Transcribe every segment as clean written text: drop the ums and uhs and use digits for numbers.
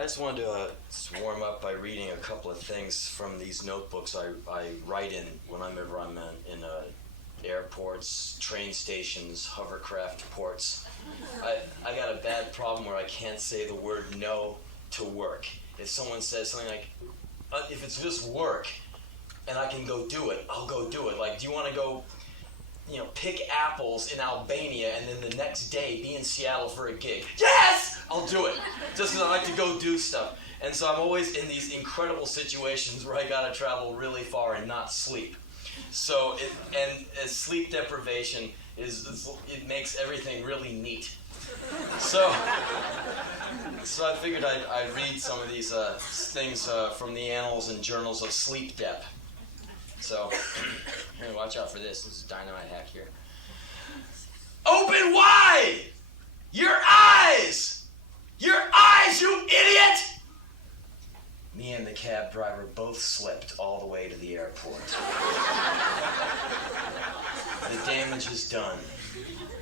I just wanted to warm up by reading a couple of things from these notebooks I write in whenever I'm in airports, train stations, hovercraft ports. I got a bad problem where I can't say the word no to work. If someone says something like, if it's just work and I can go do it, I'll go do it. Like, do you want to go, pick apples in Albania and then the next day be in Seattle for a gig? Yes! I'll do it. Just because I like to go do stuff. And so I'm always in these incredible situations where I gotta travel really far and not sleep. So, sleep deprivation it makes everything really neat. So I figured I'd read some of these things from the annals and journals of sleep dep. So, here, watch out for this. This is dynamite hack here. Open wide! Your eyes! Your eyes, you idiot! Me and the cab driver both slept all the way to the airport. The damage is done.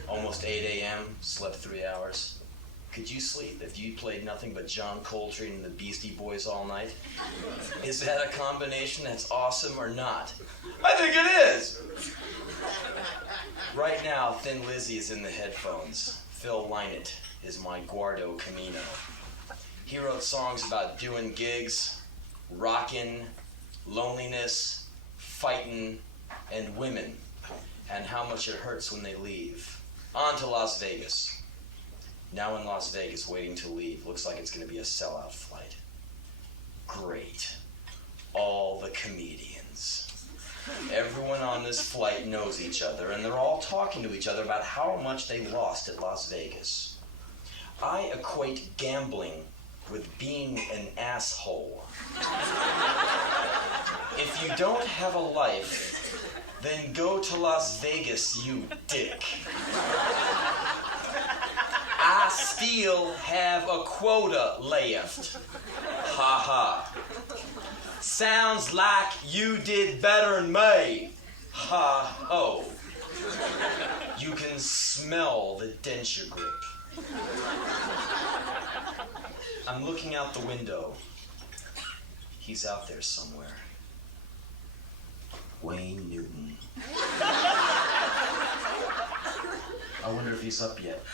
Almost 8 a.m., slept 3 hours. Could you sleep if you played nothing but John Coltrane and the Beastie Boys all night? Is that a combination that's awesome or not? I think it is! Right now, Thin Lizzy is in the headphones. Phil Lynott is my Guardo Camino. He wrote songs about doing gigs, rockin', loneliness, fighting, and women, and how much it hurts when they leave. On to Las Vegas. Now in Las Vegas, waiting to leave. Looks like it's going to be a sellout flight. Great. All the comedians. Everyone on this flight knows each other, and they're all talking to each other about how much they lost at Las Vegas. I equate gambling with being an asshole. If you don't have a life, then go to Las Vegas, you dick. I still have a quota left. Ha ha. Sounds like you did better than me. Ha ho. You can smell the denture grip. I'm looking out the window. He's out there somewhere. Wayne Newton. I wonder if he's up yet.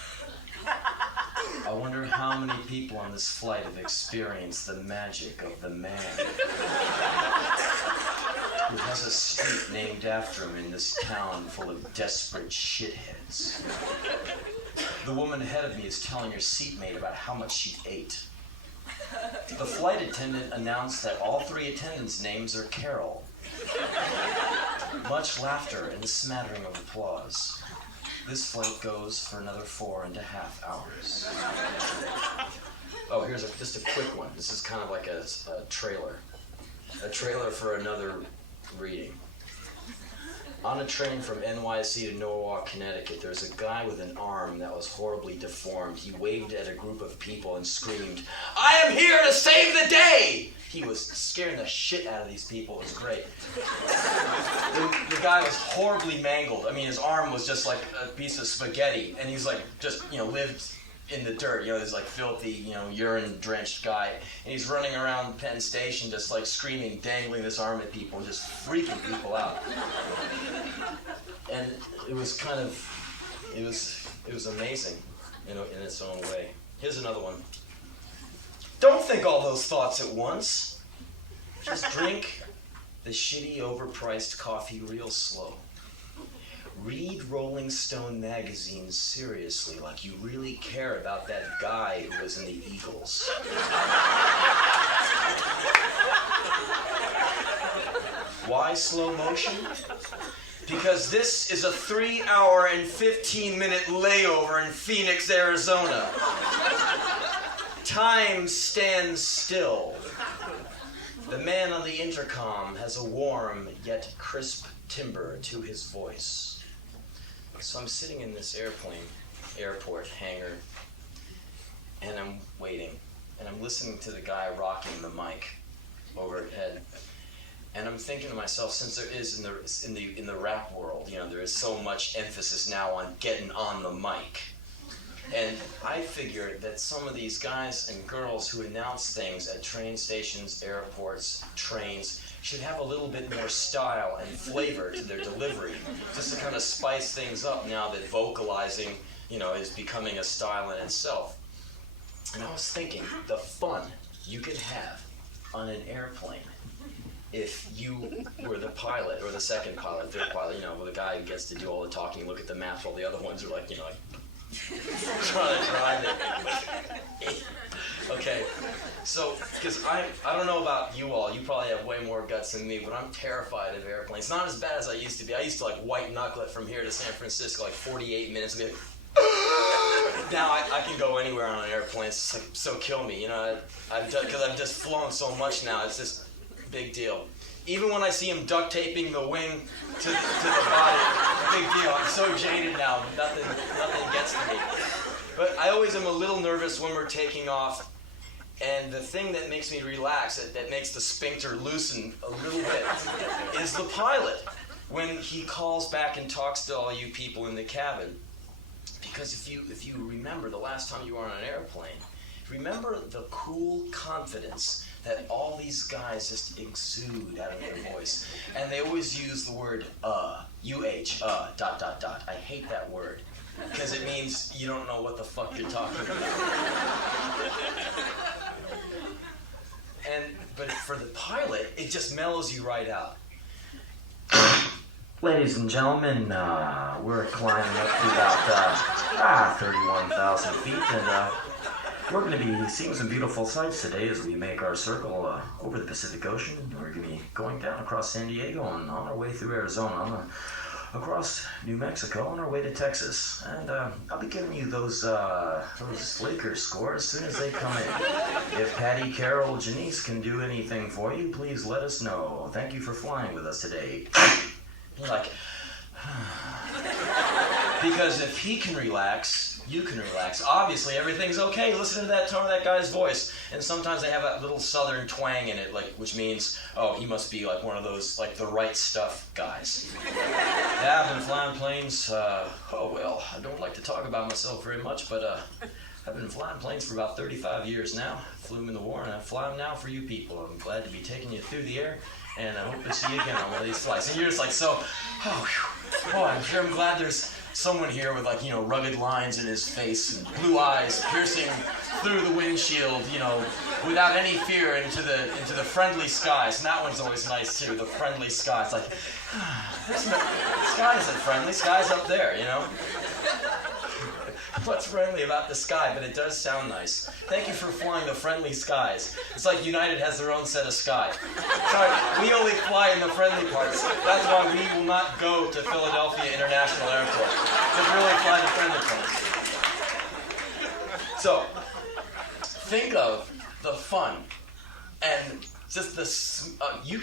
I wonder how many people on this flight have experienced the magic of the man who has a street named after him in this town full of desperate shitheads. The woman ahead of me is telling her seatmate about how much she ate. The flight attendant announced that all 3 attendants' names are Carol. Much laughter and a smattering of applause. This flight goes for another 4.5 hours. Oh, here's just a quick one. This is kind of like a trailer. A trailer for another reading. On a train from NYC to Norwalk, Connecticut, there's a guy with an arm that was horribly deformed. He waved at a group of people and screamed, "I am here to save the day!" He was scaring the shit out of these people. It was great. The guy was horribly mangled. I mean, his arm was just like a piece of spaghetti, and he's like just, lived in the dirt. This like filthy, urine-drenched guy, and he's running around Penn Station just like screaming, dangling this arm at people, and just freaking people out. And it was kind of, it was amazing, in its own way. Here's another one. Don't think all those thoughts at once. Just drink the shitty, overpriced coffee real slow. Read Rolling Stone magazine seriously, like you really care about that guy who was in the Eagles. Why slow motion? Because this is a 3-hour and 15-minute layover in Phoenix, Arizona. Time stands still. The man on the intercom has a warm yet crisp timbre to his voice. So I'm sitting in this airport hangar, and I'm waiting, and I'm listening to the guy rocking the mic overhead, and I'm thinking to myself, since there is in the rap world, there is so much emphasis now on getting on the mic. And I figured that some of these guys and girls who announce things at train stations, airports, trains, should have a little bit more style and flavor to their delivery, just to kind of spice things up now that vocalizing, is becoming a style in itself. And I was thinking, the fun you could have on an airplane if you were the pilot, or the second pilot, third pilot, the guy who gets to do all the talking, look at the maps, while the other ones are like, trying to drive it. Okay, so, because I don't know about you all, you probably have way more guts than me, but I'm terrified of airplanes. Not as bad as I used to be. I used to white knuckle it from here to San Francisco, 48 minutes ago. Now I can go anywhere on an airplane. It's so kill me, because I've just flown so much now. It's just a big deal. Even when I see him duct taping the wing to the body, big deal. I'm so jaded now. Nothing gets to me. But I always am a little nervous when we're taking off. And the thing that makes me relax, that makes the sphincter loosen a little bit, is the pilot. When he calls back and talks to all you people in the cabin. Because if you remember the last time you were on an airplane, remember the cool confidence that all these guys just exude out of their voice. And they always use the word UH, I hate that word. Because it means you don't know what the fuck you're talking about. But for the pilot, it just mellows you right out. Ladies and gentlemen, we're climbing up to about 31,000 feet, and we're going to be seeing some beautiful sights today as we make our circle over the Pacific Ocean. We're going to be going down across San Diego and on our way through Arizona, across New Mexico, on our way to Texas. And I'll be giving you those Lakers scores as soon as they come in. If Patty, Carol, Janice can do anything for you, please let us know. Thank you for flying with us today. You're like, because if he can relax, you can relax. Obviously, everything's okay. Listen to that tone of that guy's voice. And sometimes they have that little southern twang in it, which means, he must be one of those, the right stuff guys. Yeah, I've been flying planes, I don't like to talk about myself very much, but I've been flying planes for about 35 years now. Flew them in the war, and I fly them now for you people. I'm glad to be taking you through the air. And I hope to see you again on one of these flights. And you're just I'm glad there's someone here with rugged lines in his face and blue eyes piercing through the windshield, without any fear into the friendly skies. And that one's always nice too, the friendly skies. The sky isn't friendly, sky's up there, What's friendly about the sky, but it does sound nice. Thank you for flying the friendly skies. It's like United has their own set of sky. Sorry, we only fly in the friendly parts. That's why we will not go to Philadelphia International Airport. Because we only fly the friendly parts. So, think of the fun and just you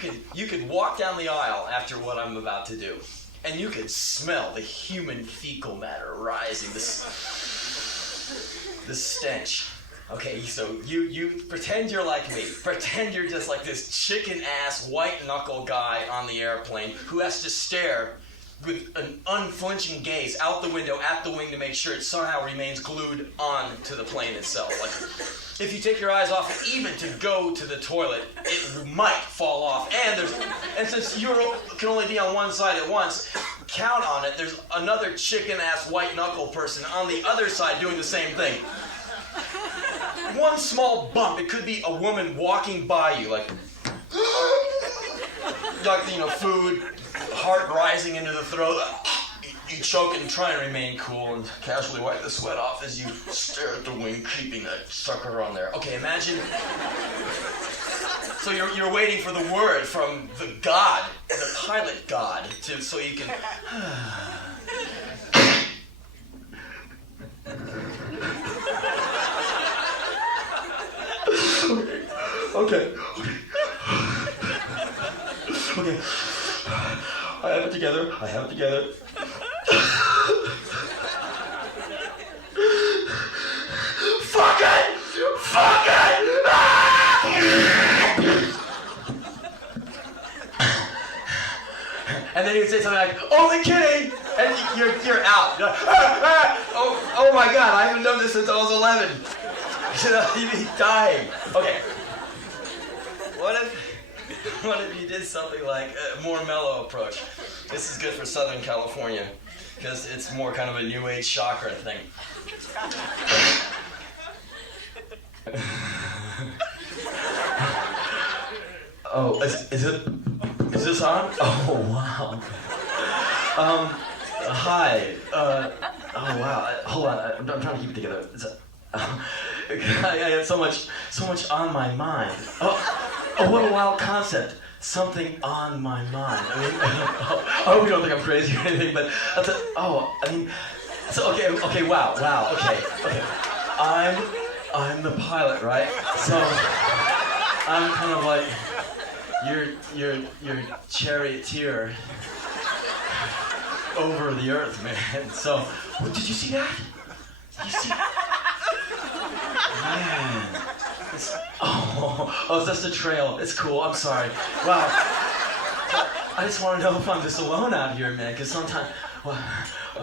could walk down the aisle after what I'm about to do. And you could smell the human fecal matter rising, the stench. Okay, so you pretend you're like me. Pretend you're just like this chicken-ass, white-knuckle guy on the airplane who has to stare with an unflinching gaze out the window at the wing to make sure it somehow remains glued on to the plane itself. If you take your eyes off it, even to go to the toilet, it might fall off. And since you can only be on one side at once, count on it, there's another chicken-ass white-knuckle person on the other side doing the same thing. One small bump, it could be a woman walking by you, food, heart rising into the throat. You choke and try and remain cool and casually wipe the sweat off as you stare at the wing, keeping that sucker on there. Okay, imagine. So you're waiting for the word from the god, the pilot god, so you can. Okay. I have it together. Fuck it! And then you would say something like, "Only kidding," and you're out. Oh my God, I haven't done this since I was 11. You'd be dying. Okay. What if you did something like a more mellow approach? This is good for Southern California because it's more kind of a new age chakra thing. Oh, is this on? Oh, wow. Hi. Oh, wow. Hold on. I'm trying to keep it together. I had so much on my mind. Oh, what a wild concept. Something on my mind. I mean, I hope you don't think I'm crazy or anything, but so okay, wow, okay. I'm the pilot, right? So I'm kind of like your charioteer over the earth, man. So, did you see that? Did you see? Man. Oh, it's just a trail. It's cool. I'm sorry. Wow. I just want to know if I'm just alone out here, man. Because sometimes, well,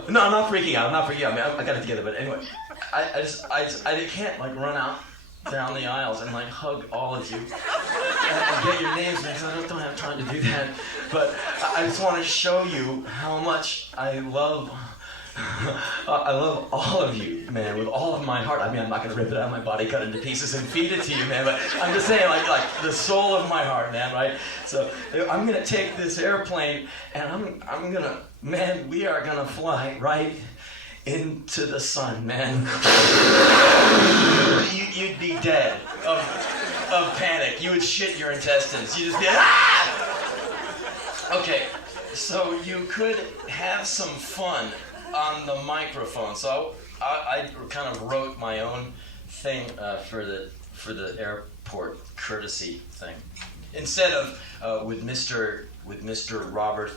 no, I'm not freaking out. Man, I got it together. But anyway, I can't like run out down the aisles and like hug all of you and get your names, man. Because I don't have time to do that. But I just want to show you how much I love all of you, man, with all of my heart. I mean, I'm not going to rip it out of my body, cut it into pieces, and feed it to you, man, but I'm just saying, like the soul of my heart, man, right? So I'm going to take this airplane, and I'm going to, man, we are going to fly right into the sun, man. You'd be dead of panic. You would shit your intestines. You'd just be, ah! Okay, so you could have some fun on the microphone. So I kind of wrote my own thing for the airport courtesy thing. Instead of with Mr. Robert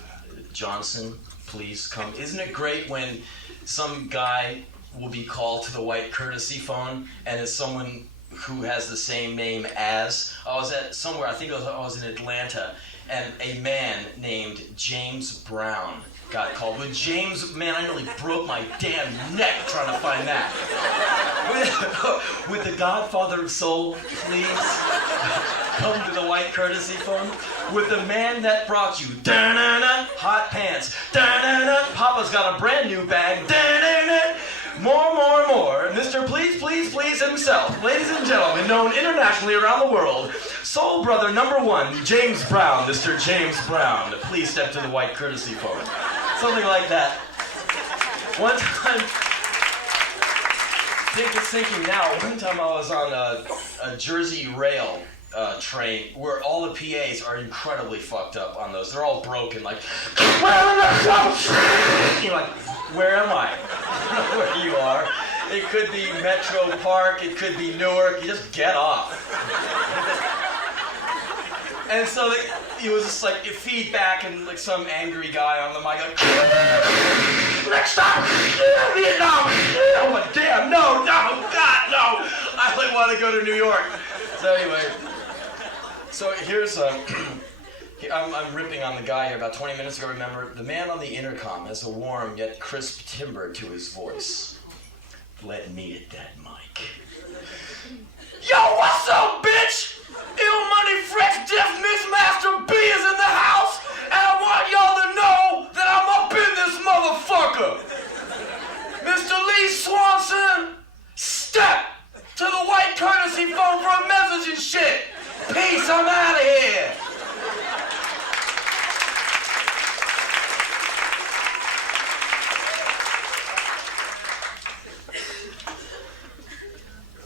Johnson, please come. Isn't it great when some guy will be called to the white courtesy phone and it's someone who has the same name as? I was at somewhere, I think I was in Atlanta, and a man named James Brown got called. With James, man, I nearly broke my damn neck trying to find that. With the Godfather of Soul, please come to the white courtesy phone. With the man that brought you da-na-na, hot pants, da-na-na, Papa's got a brand new bag, da-na-na, more, Mr. Please himself, ladies and gentlemen, known internationally around the world, Soul Brother #1, James Brown, Mr. James Brown. Please step to the white courtesy phone. Something like that. One time, think it's sinking now. One time I was on a Jersey rail train where all the PAs are incredibly fucked up on those. They're all broken, like, you're like, where am I? I don't know where you are. It could be Metro Park, it could be Newark. You just get off. And so it was just like feedback and like some angry guy on the mic like, next stop, Vietnam. Oh my damn, no, God, no. I really want to go to New York. So anyway, so here's I'm ripping on the guy here. About 20 minutes ago, remember, the man on the intercom has a warm yet crisp timbre to his voice. Let me at that mic. Yo, what's up, bitch? Ill Money Fresh Diff Mixmaster B is in the house, and I want y'all to know that I'm up in this motherfucker. Mr. Lee Swanson, step to the white courtesy phone for a message and shit. Peace, I'm out of here.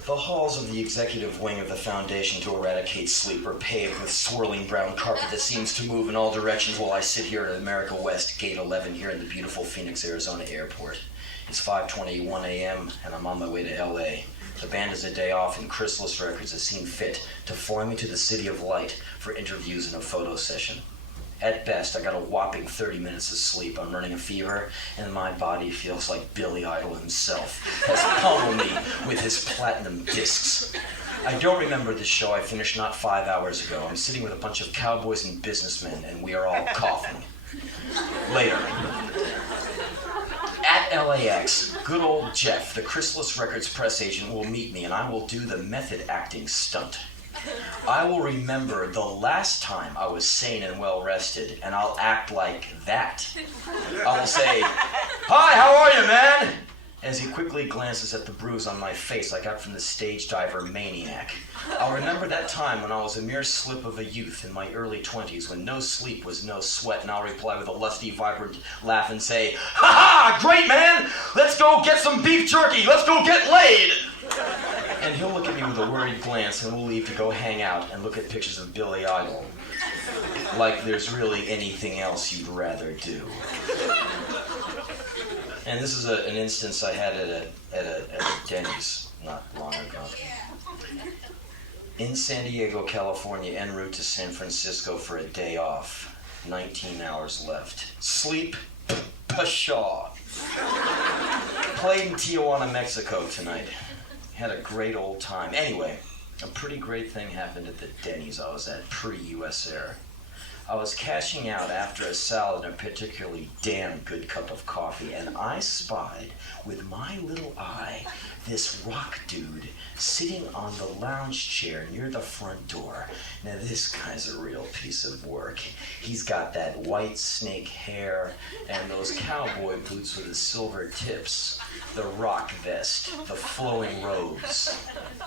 The halls of the executive wing of the Foundation to Eradicate Sleep are paved with swirling brown carpet that seems to move in all directions while I sit here at America West, Gate 11, here in the beautiful Phoenix, Arizona airport. It's 5:21 a.m. and I'm on my way to L.A. The band has a day off and Chrysalis Records has seen fit to fly me to the City of Light for interviews and a photo session. At best, I got a whopping 30 minutes of sleep. I'm running a fever, and my body feels like Billy Idol himself has pummeled me with his platinum discs. I don't remember this show I finished not 5 hours ago. I'm sitting with a bunch of cowboys and businessmen, and we are all coughing. Later. At at LAX, good old Jeff, the Chrysalis Records press agent, will meet me and I will do the method acting stunt. I will remember the last time I was sane and well rested, and I'll act like that. I will say, "Hi, how are you, man?" as he quickly glances at the bruise on my face I got from the stage diver Maniac. I'll remember that time when I was a mere slip of a youth in my early 20s, when no sleep was no sweat, and I'll reply with a lusty, vibrant laugh and say, "Ha ha! Great, man! Let's go get some beef jerky! Let's go get laid!" And he'll look at me with a worried glance, and we'll leave to go hang out and look at pictures of Billy Idol. Like there's really anything else you'd rather do. And this is an instance I had at a Denny's not long ago. In San Diego, California, en route to San Francisco for a day off. 19 hours left. Sleep, pshaw. Played in Tijuana, Mexico tonight. Had a great old time. Anyway, a pretty great thing happened at the Denny's I was at pre-US Air. I was cashing out after a salad and a particularly damn good cup of coffee, and I spied, with my little eye, this rock dude sitting on the lounge chair near the front door. Now this guy's a real piece of work. He's got that white snake hair and those cowboy boots with the silver tips, the rock vest, the flowing robes.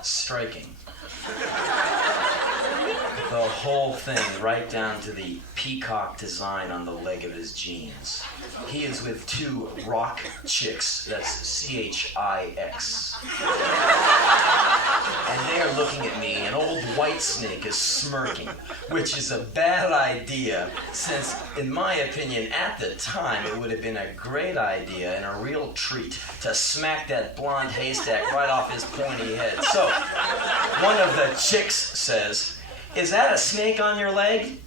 Striking. The whole thing, right down to the peacock design on the leg of his jeans. He is with two rock chicks, that's C-H-I-X. And they are looking at me, and old Whitesnake is smirking, which is a bad idea, since, in my opinion, at the time, it would have been a great idea and a real treat to smack that blonde haystack right off his pointy head. So, one of the chicks says, "Is that a snake on your leg?"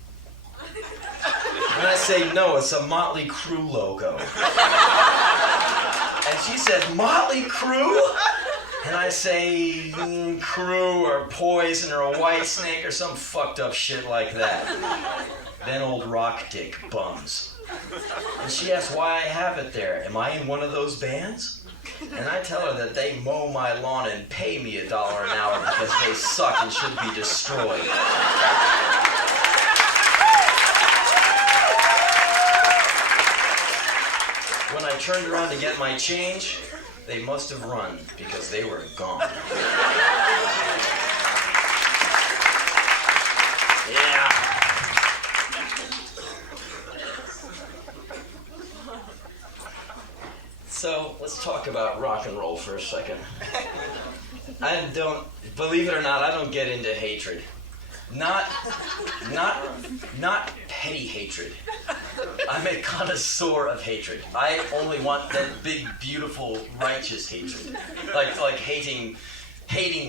And I say, "No, it's a Motley Crue logo." And she said, "Motley Crue?" And I say, Crew or Poison or a White Snake or some fucked up shit like that. Then old Rock Dick bums. And she asks why I have it there. Am I in one of those bands? And I tell her that they mow my lawn and pay me $1 an hour because they suck and should be destroyed. When I turned around to get my change, they must have run because they were gone. Yeah. So let's talk about rock and roll for a second. I don't, believe it or not, I don't get into hatred. Not petty hatred. I'm a connoisseur of hatred. I only want that big, beautiful, righteous hatred. Like hating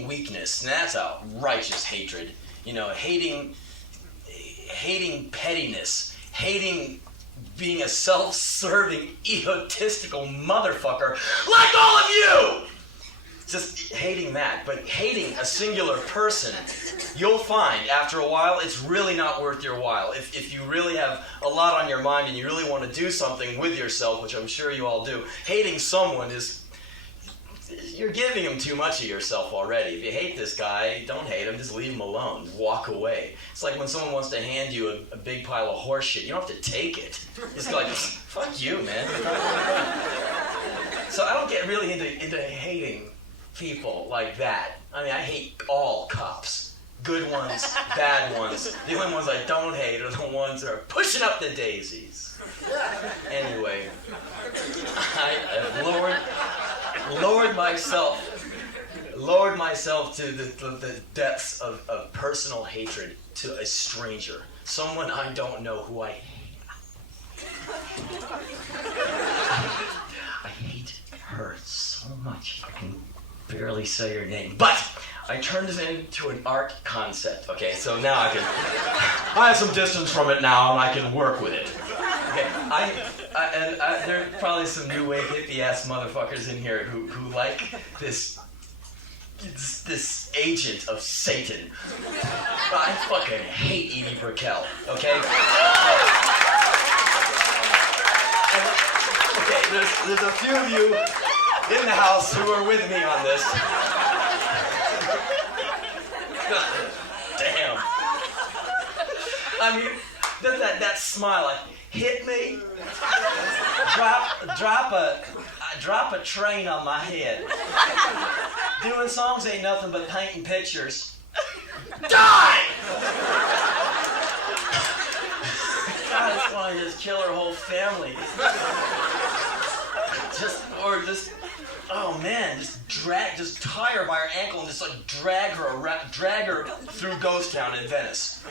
weakness. And that's a righteous hatred. You know, hating pettiness. Hating being a self-serving, egotistical motherfucker like all of you! Just hating that, but hating a singular person, you'll find after a while it's really not worth your while. If you really have a lot on your mind and you really want to do something with yourself, which I'm sure you all do, hating someone is, you're giving him too much of yourself already. If you hate this guy, don't hate him, just leave him alone. Walk away. It's like when someone wants to hand you a big pile of horse shit, you don't have to take it. Just go like, fuck you, man. So I don't get really into hating people like that. I mean, I hate all cops. Good ones, bad ones. The only ones I don't hate are the ones that are pushing up the daisies. Anyway, I have lowered myself to the depths of personal hatred to a stranger. Someone I don't know who I hate. I hate her so much. I can barely say her name, but I turned it into an art concept. Okay, so now I have some distance from it now, and I can work with it. Okay, there are probably some new wave hippie ass motherfuckers in here who like this agent of Satan. I fucking hate Edie Brickell. Okay. Okay, there's a few of you in the house who are with me on this. Damn. I mean, that smile, like, hit me, drop a train on my head. Doing songs ain't nothing but painting pictures. Die! God, it's funny, just kill her whole family. Oh man, just tie her by her ankle and just like drag her through Ghost Town in Venice,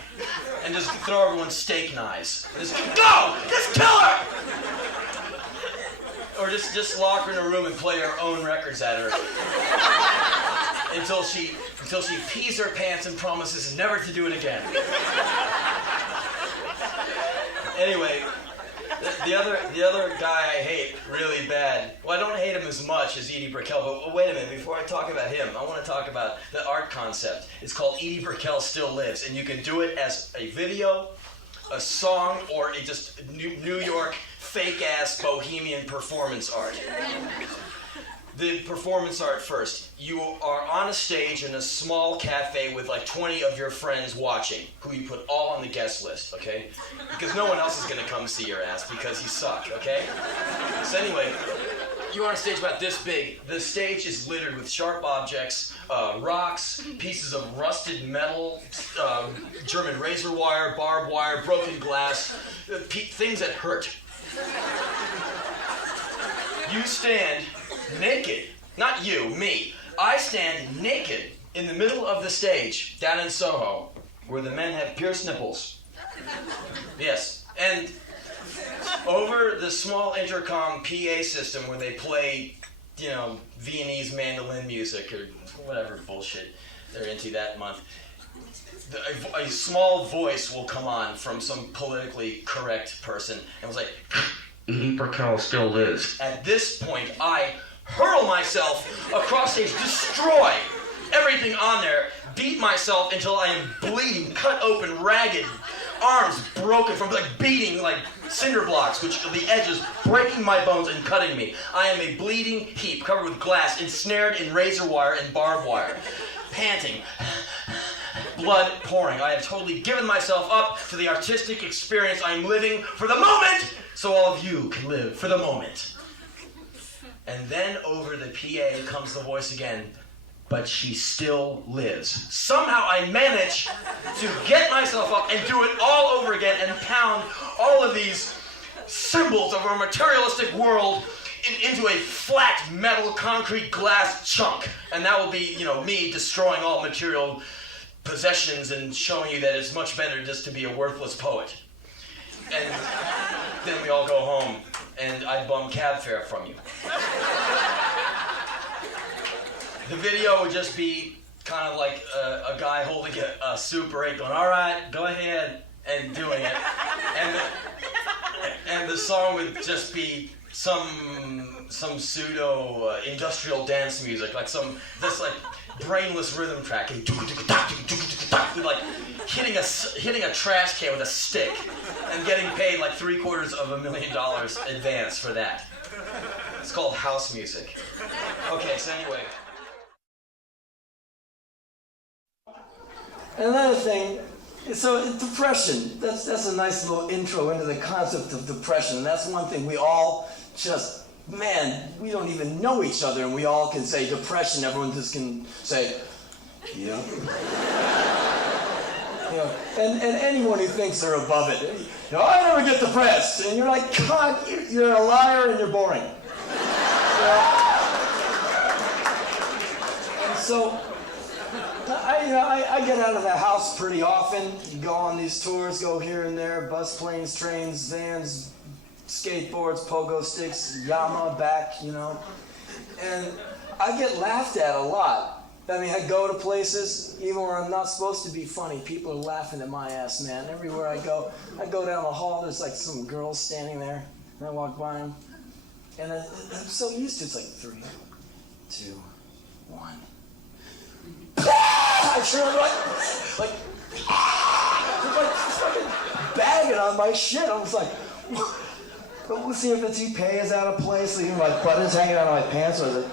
and just throw everyone steak knives. Just kill her! Or just lock her in a room and play her own records at her until she pees her pants and promises never to do it again. Anyway. The other guy I hate really bad, well, I don't hate him as much as Edie Brickell, but wait a minute, before I talk about him, I want to talk about the art concept. It's called Edie Brickell Still Lives, and you can do it as a video, a song, or just New York fake-ass bohemian performance art. The performance art first. You are on a stage in a small cafe with like 20 of your friends watching, who you put all on the guest list, okay? Because no one else is going to come see your ass because you suck, okay? So anyway, you're on a stage about this big. The stage is littered with sharp objects, rocks, pieces of rusted metal, German razor wire, barbed wire, broken glass, things that hurt. You stand naked. Not you, me. I stand naked in the middle of the stage down in Soho, where the men have pierced nipples. Yes. And over the small intercom PA system where they play, Viennese mandolin music or whatever bullshit they're into that month, a small voice will come on from some politically correct person and was like, Edie Brickell still lives. At this point, I hurl myself across stage, destroy everything on there, beat myself until I am bleeding, cut open, ragged, arms broken from beating like cinder blocks, which are the edges breaking my bones and cutting me. I am a bleeding heap covered with glass, ensnared in razor wire and barbed wire, panting, blood pouring. I have totally given myself up to the artistic experience I am living for the moment, so all of you can live for the moment. And then over the PA comes the voice again, but she still lives. Somehow I manage to get myself up and do it all over again and pound all of these symbols of our materialistic world into a flat metal concrete glass chunk. And that will be, me destroying all material possessions and showing you that it's much better just to be a worthless poet. And then we all go home, and I bum cab fare from you. The video would just be kind of like a guy holding a Super 8 going, all right, go ahead, and doing it. And the song would just be some pseudo industrial dance music, like this brainless rhythm track, and like hitting a trash can with a stick, and getting paid like $750,000 advance for that. It's called house music. Okay, so anyway. Another thing, so depression, that's a nice little intro into the concept of depression. That's one thing we all just, we don't even know each other, and we all can say depression. Everyone just can say, yeah. And anyone who thinks they're above it, I never get depressed. And you're like, God, you're a liar and you're boring. And so, I get out of the house pretty often, go on these tours, go here and there, bus, planes, trains, vans, skateboards, pogo sticks, Yamaha back, and I get laughed at a lot. I go to places, even where I'm not supposed to be funny, people are laughing at my ass, man. Everywhere I go down the hall, there's like some girls standing there, and I walk by them, and I'm so used to it. It's like 3, 2, 1. I sure like fucking bagging on my shit. I was like, But we'll see if the toupee is out of place, leaving my buttons hanging out of my pants, or the,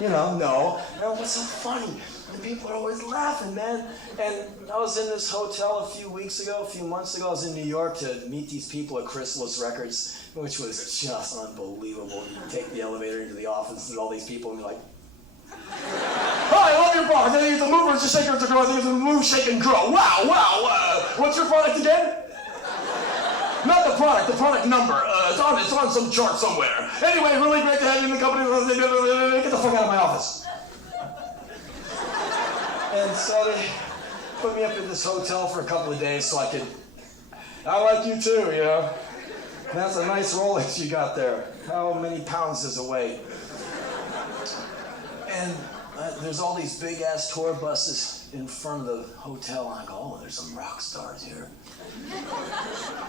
no. And what's so funny? And people are always laughing, man. And I was in this hotel a few months ago. I was in New York to meet these people at Chrysalis Records, which was just unbelievable. You take the elevator into the office and all these people, and you're like, "Hi, I love your product. I think it's a mover, it's a shaker, it's a grow. I think it's a move, shake, and grow. Wow. What's your product again?" Not the product number. It's on some chart somewhere. Anyway, really great to have you in the company. Get the fuck out of my office. And so they put me up in this hotel for a couple of days so I like you too, And that's a nice Rolex you got there. How many pounds does it weigh? And there's all these big-ass tour buses in front of the hotel, and I go, "Oh, there's some rock stars here."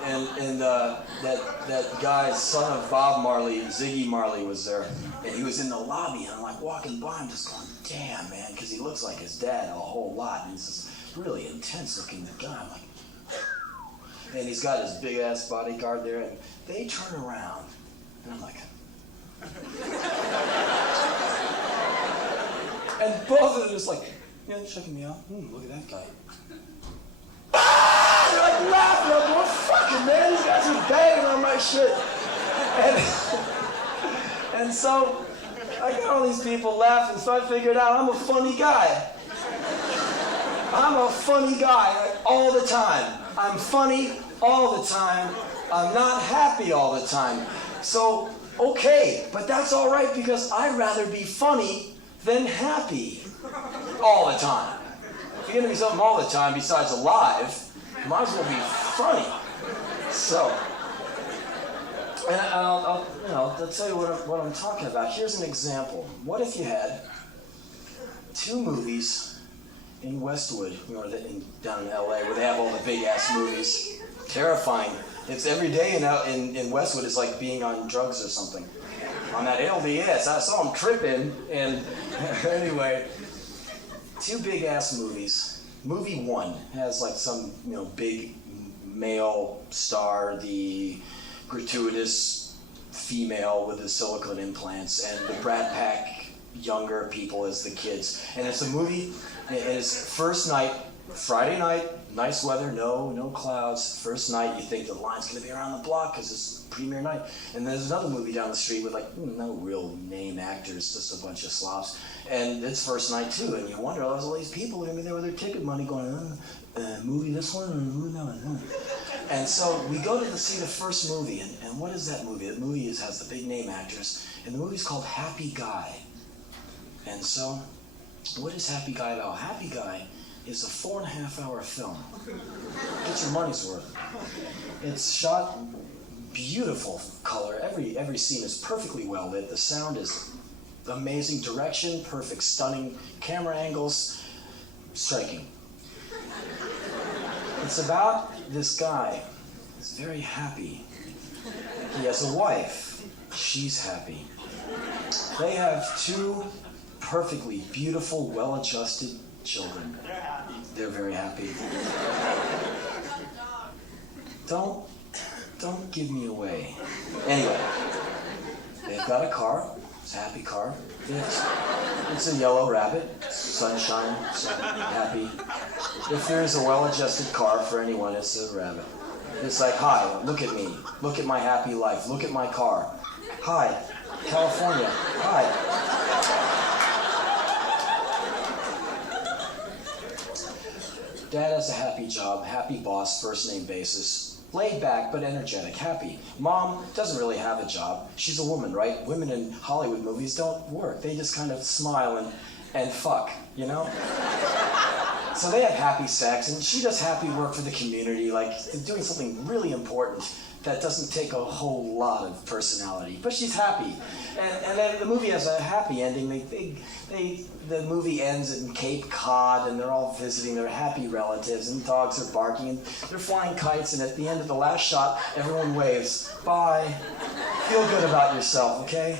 And that guy, son of Bob Marley, Ziggy Marley, was there, and he was in the lobby, and I'm like walking by, I'm just going, "Damn, man," because he looks like his dad a whole lot, and he's this really intense-looking guy. I'm like, and he's got his big-ass bodyguard there, and they turn around, and I'm like, and both of them just like, checking me out. Look at that guy. They're like laughing. I'm going, "Fucking man, these guys are banging on my shit." And so I got all these people laughing, so I figured out I'm a funny guy. I'm a funny guy all the time. I'm funny all the time. I'm not happy all the time. So, okay, but that's all right because I'd rather be funny than happy all the time. If you're gonna be something all the time besides alive, you might as well be funny. So, and I'll tell you what I'm talking about. Here's an example. What if you had two movies in Westwood, down in LA, where they have all the big ass movies? Terrifying. It's every day in Westwood is like being on drugs or something. On that LDS, I saw him tripping, and anyway, two big ass movies. Movie one has like some big male star, the gratuitous female with the silicone implants, and the Brat Pack younger people as the kids. And it's a movie. It's first night, Friday night, nice weather, no clouds. First night, you think the line's gonna be around the block because it's premiere night. And there's another movie down the street with no real name actors, just a bunch of slops. And it's first night too, and you wonder, all these people are gonna be there with their ticket money going, movie this one, or movie that one. And so we go to see the first movie, and what is that movie? The movie has the big name actors, and the movie's called Happy Guy. And so, what is Happy Guy about? Happy Guy is a 4.5-hour film. Get your money's worth. It's shot beautiful color. Every scene is perfectly well lit. The sound is amazing. Direction, perfect, stunning. Camera angles, striking. It's about this guy. He's very happy. He has a wife. She's happy. They have two perfectly beautiful, well-adjusted children. They're very happy. Don't give me away. Anyway, they've got a car. It's a happy car. It's a yellow rabbit. Sunshine. So happy. If there's a well-adjusted car for anyone, it's a rabbit. It's like, "Hi, look at me. Look at my happy life. Look at my car. Hi, California. Hi." Dad has a happy job, happy boss, first name basis. Laid back, but energetic, happy. Mom doesn't really have a job. She's a woman, right? Women in Hollywood movies don't work. They just kind of smile and fuck, So they have happy sex, and she does happy work for the community, like doing something really important that doesn't take a whole lot of personality, but she's happy. And then the movie has a happy ending. The movie ends in Cape Cod, and they're all visiting their happy relatives, and dogs are barking, and they're flying kites, and at the end of the last shot, everyone waves. Bye. Feel good about yourself, okay?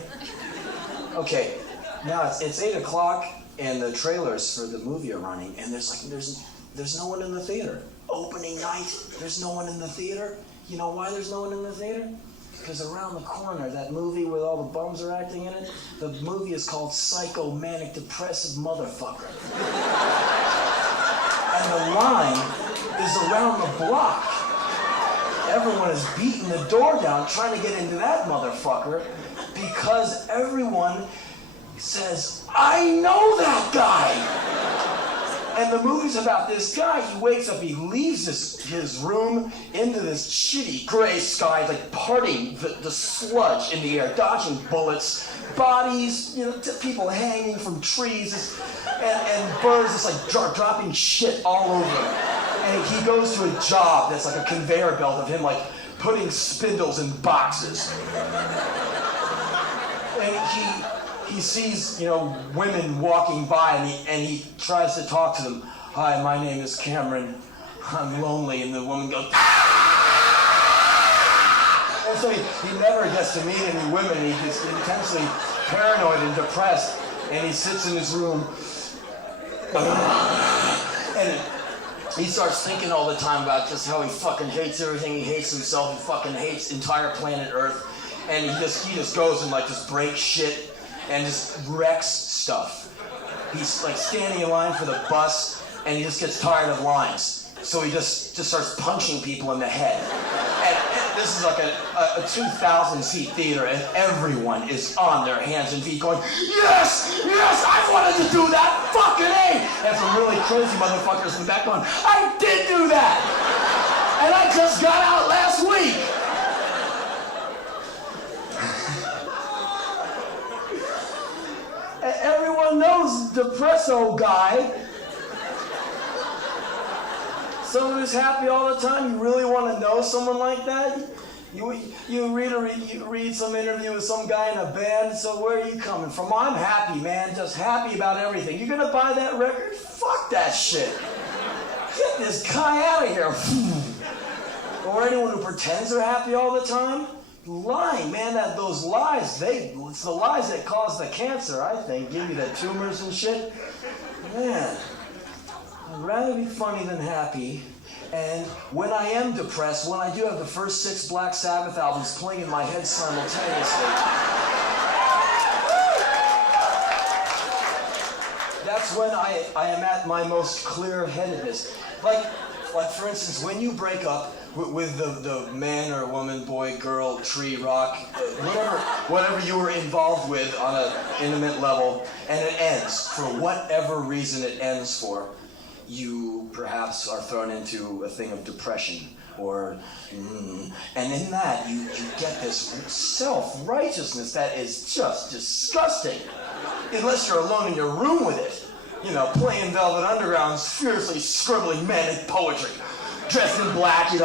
Okay, now it's 8 o'clock, and the trailers for the movie are running, and there's no one in the theater. Opening night, there's no one in the theater. You know why there's no one in the theater? Because around the corner, that movie with all the bums are acting in it, the movie is called Psycho Manic Depressive Motherfucker. And the line is around the block. Everyone is beating the door down trying to get into that motherfucker because everyone says, I know that guy! And the movie's about this guy. He wakes up, he leaves his room into this shitty gray sky, like parting the sludge in the air, dodging bullets, bodies, people hanging from trees, and birds just like dropping shit all over him. And he goes to a job that's like a conveyor belt of him like putting spindles in boxes. And he sees, women walking by and he tries to talk to them. Hi, my name is Cameron. I'm lonely. And the woman goes, ah! And so he never gets to meet any women. He's just intensely paranoid and depressed. And he sits in his room. And he starts thinking all the time about just how he fucking hates everything. He hates himself. He fucking hates entire planet Earth. And he just goes and like just breaks shit and just wrecks stuff. He's like standing in line for the bus and he just gets tired of lines. So he just starts punching people in the head. And this is like a 2,000-seat theater and everyone is on their hands and feet going, yes, I wanted to do that, fucking A! And some really crazy motherfuckers in the back going, I did do that! And I just got out last week! Everyone knows Depresso guy. Someone who's happy all the time. You really want to know someone like that? You read some interview with some guy in a band. So where are you coming from? I'm happy, man. Just happy about everything. You gonna buy that record? Fuck that shit. Get this guy out of here. Or anyone who pretends they're happy all the time. Lying, man, those lies, it's the lies that cause the cancer, I think, give you the tumors and shit. Man, I'd rather be funny than happy. And when I am depressed, when I do have the first 6 Black Sabbath albums playing in my head simultaneously, that's when I am at my most clear-headedness. Like for instance, when you break up with the man or woman, boy, girl, tree, rock, whatever you were involved with on an intimate level, and it ends, for whatever reason it ends for, you perhaps are thrown into a thing of depression, and in that you get this self-righteousness that is just disgusting, unless you're alone in your room with it, playing Velvet Underground's fiercely scribbling manic poetry. Dressed in black, the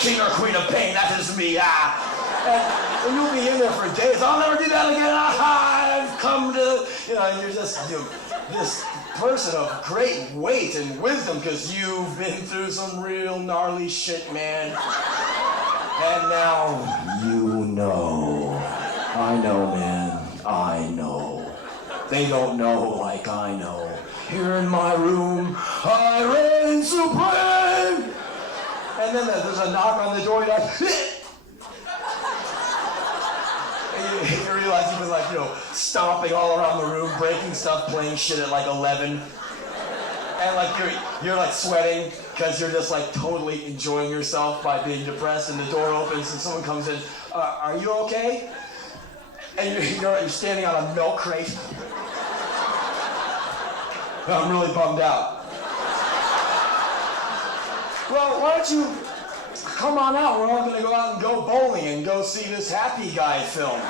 king or queen of pain, that is me, And you'll be in there for days. I'll never do that again, I've come to, and you're just, this person of great weight and wisdom because you've been through some real gnarly shit, man. And now you know. I know, man. I know. They don't know like I know. Here in my room, I reign supreme! And then there's a knock on the door, you're like, and you realize you've been like, stomping all around the room, breaking stuff, playing shit at like 11. And like you're like sweating because you're just like totally enjoying yourself by being depressed, and the door opens and someone comes in, are you okay? And you're standing on a milk crate. I'm really bummed out. Well, why don't you come on out? We're all going to go out and go bowling and go see this Happy Guy film.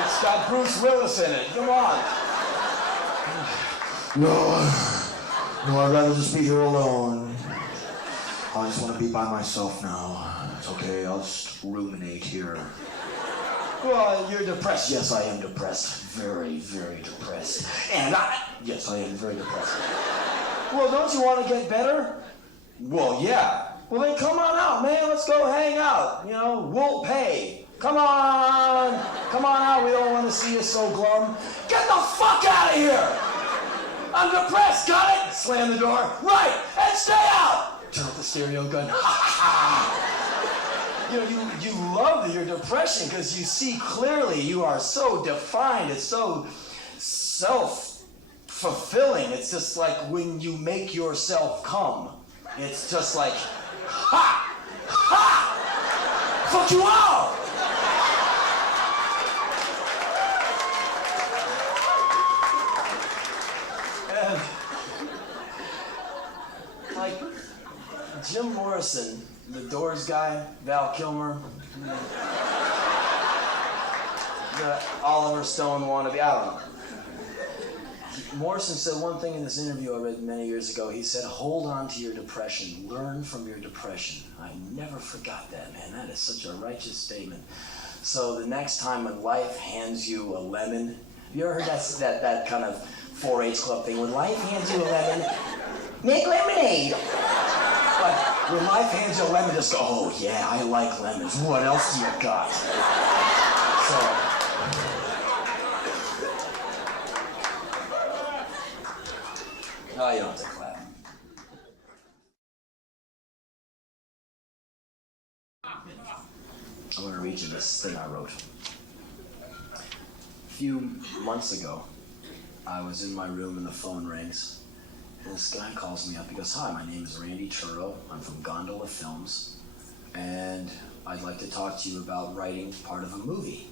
It's got Bruce Willis in it. Come on. No, I'd rather just be here alone. I just want to be by myself now. It's okay, I'll just ruminate here. Well, you're depressed. Yes, I am depressed. Very, very depressed. Yes, I am very depressed. Well, don't you want to get better? Well, yeah. Well, then come on out, man. Let's go hang out. We'll pay. Come on out. We don't want to see you so glum. Get the fuck out of here. I'm depressed. Got it? Slam the door. Right. And stay out. Turn up the stereo gun. Ha ha ha. you love your depression because you see clearly. You are so defined. It's so self-fulfilling. It's just like when you make yourself come. It's just like, ha! Ha! Fuck you all! And, like, Jim Morrison, the Doors guy, Val Kilmer, the Oliver Stone wannabe, I don't know. Morrison said one thing in this interview I read many years ago. He said, hold on to your depression. Learn from your depression. I never forgot that, man. That is such a righteous statement. So the next time when life hands you a lemon, have you ever heard that kind of 4-H club thing? When life hands you a lemon, make lemonade. But when life hands you a lemon, just go, oh yeah, I like lemons. What else do you got? So... Oh, you don't have to clap. I'm going to read you this thing I wrote. A few months ago, I was in my room and the phone rings. And this guy calls me up. He goes, hi, my name is Randy Churro. I'm from Gondola Films. And I'd like to talk to you about writing part of a movie.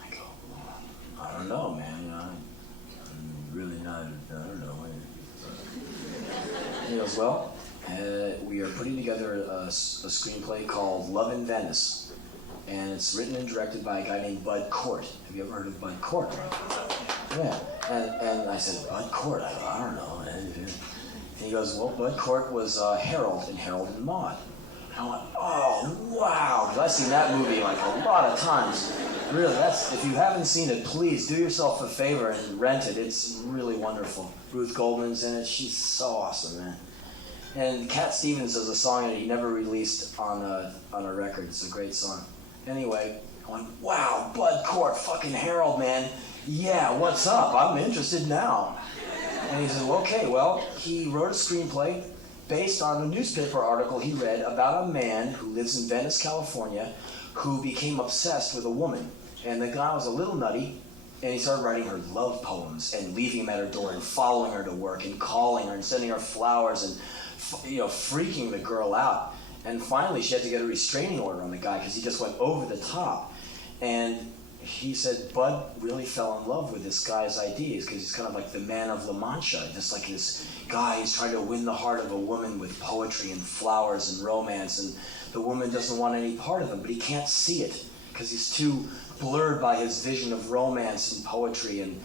I go, well, I don't know, man. I'm really not, I don't know. He goes, well, we are putting together a screenplay called In Venice, and it's written and directed by a guy named Bud Cort. Have you ever heard of Bud Cort? Yeah, and I said, Bud Cort? I don't know. And he goes, well, Bud Cort was Harold in Harold and Maude. I went, oh, wow, because I've seen that movie like a lot of times. Really, if you haven't seen it, please do yourself a favor and rent it. It's really wonderful. Ruth Goldman's in it. She's so awesome, man. And Cat Stevens has a song that he never released on a record. It's a great song. Anyway, I went, wow, Bud Cort, fucking Harold, man. Yeah, what's up? I'm interested now. And he said, well, okay, well, he wrote a screenplay based on a newspaper article he read about a man who lives in Venice, California, who became obsessed with a woman. And the guy was a little nutty, and he started writing her love poems and leaving them at her door and following her to work and calling her and sending her flowers and freaking the girl out. And finally, she had to get a restraining order on the guy because he just went over the top. And he said Bud really fell in love with this guy's ideas because he's kind of like the man of La Mancha, just like this guy who's trying to win the heart of a woman with poetry and flowers and romance, and the woman doesn't want any part of him, but he can't see it because he's too blurred by his vision of romance and poetry. And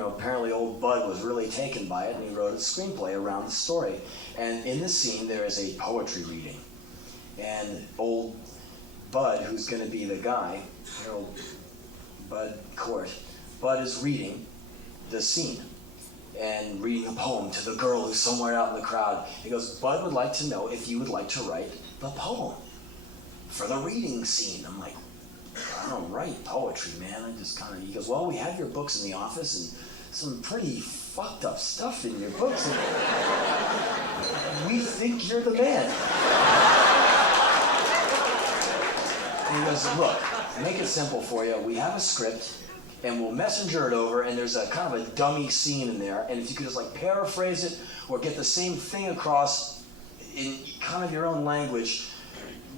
apparently old Bud was really taken by it, and he wrote a screenplay around the story. And in the scene, there is a poetry reading, and old Bud, who's going to be the guy, Harold Bud Cort, Bud is reading the scene and reading a poem to the girl who's somewhere out in the crowd. He goes, Bud would like to know if you would like to write the poem for the reading scene. I'm like, I don't write poetry, man. He goes, well, we have your books in the office and some pretty fucked up stuff in your books. And we think you're the man. And he goes, look, make it simple for you. We have a script, and we'll messenger it over, and there's a kind of a dummy scene in there, and if you could just like paraphrase it or get the same thing across in kind of your own language,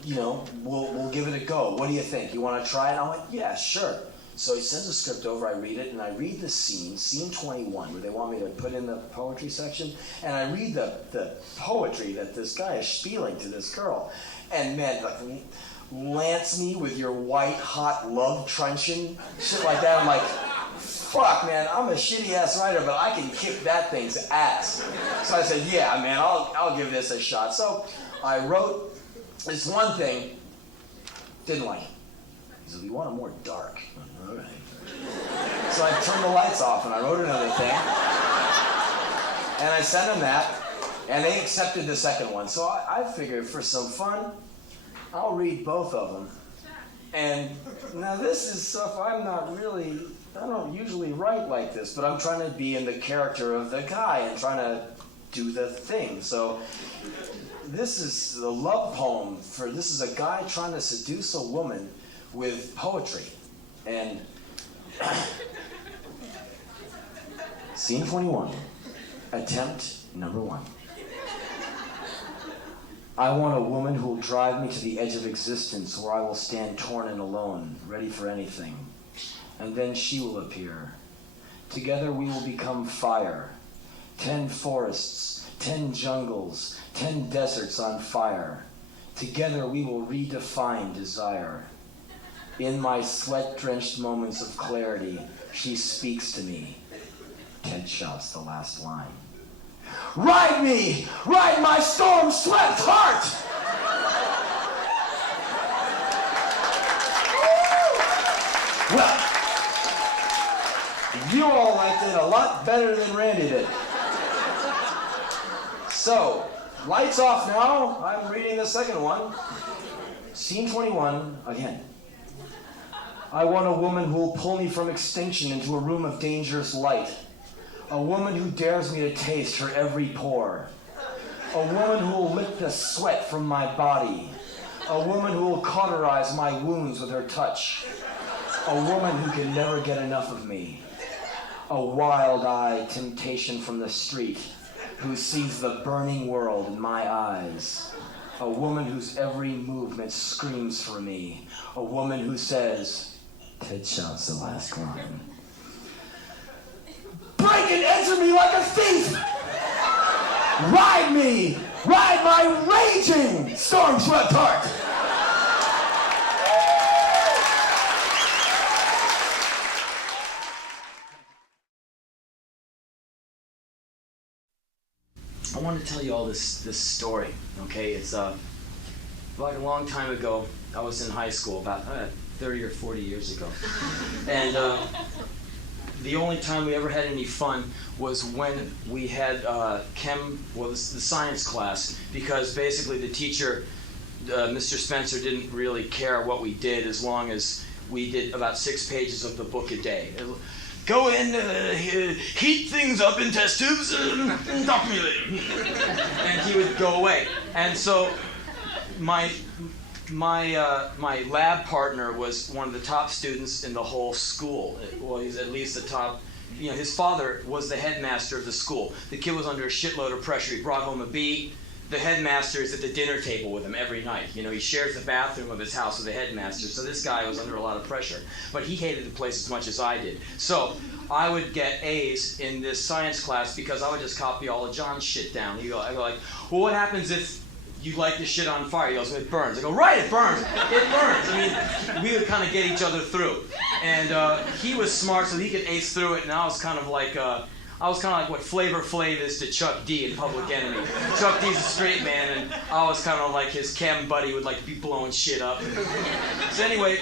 we'll give it a go. What do you think? You want to try it? I'm like, yeah, sure. So he sends the script over, I read it, and I read the scene 21, where they want me to put in the poetry section, and I read the poetry that this guy is spieling to this girl. And man, like, lance me with your white hot love truncheon, shit like that. I'm like, fuck, man, I'm a shitty ass writer, but I can kick that thing's ass. So I said, yeah, man, I'll give this a shot. So I wrote this one thing, didn't like it. He said, we want it more dark. All right. So I turned the lights off and I wrote another thing, and I sent them that, and they accepted the second one. So I figured for some fun, I'll read both of them. And now this is stuff I don't usually write like this, but I'm trying to be in the character of the guy and trying to do the thing. So this is a love poem this is a guy trying to seduce a woman with poetry. And scene 21, attempt number 1. I want a woman who will drive me to the edge of existence where I will stand torn and alone, ready for anything. And then she will appear. Together we will become fire. 10 forests, 10 jungles, 10 deserts on fire. Together we will redefine desire. In my sweat-drenched moments of clarity, she speaks to me. Ted shouts the last line. Ride me! Ride my storm-swept heart! Well, you all liked it a lot better than Randy did. So, lights off now. I'm reading the second one. Scene 21, again. I want a woman who will pull me from extinction into a room of dangerous light. A woman who dares me to taste her every pore. A woman who will lick the sweat from my body. A woman who will cauterize my wounds with her touch. A woman who can never get enough of me. A wild-eyed temptation from the street who sees the burning world in my eyes. A woman whose every movement screams for me. A woman who says, Ted shouts the last line. Break and enter me like a thief! Ride me! Ride my raging storm-swept heart! I want to tell you all this story, okay? It's like a long time ago. I was in high school, about 30 or 40 years ago. And the only time we ever had any fun was when we had the science class, because basically the teacher, Mr. Spencer, didn't really care what we did as long as we did about 6 pages of the book a day. Go in, heat things up in test tubes, and talk to me later. And he would go away. And so my lab partner was one of the top students in the whole school. Well, he's at least the top. You know, his father was the headmaster of the school. The kid was under a shitload of pressure. He brought home a B. The headmaster is at the dinner table with him every night. You know, he shares the bathroom of his house with the headmaster. So this guy was under a lot of pressure. But he hated the place as much as I did. So I would get A's in this science class because I would just copy all of John's shit down. I'd go like, well, what happens if you light this shit on fire? He goes, it burns. I go, right, it burns. It burns. I mean, we would kind of get each other through. And he was smart, so he could ace through it, and I was kind of like what Flavor Flav is to Chuck D in Public Enemy. Chuck D's a straight man, and I was kind of like his chem buddy, would like be blowing shit up. So anyway,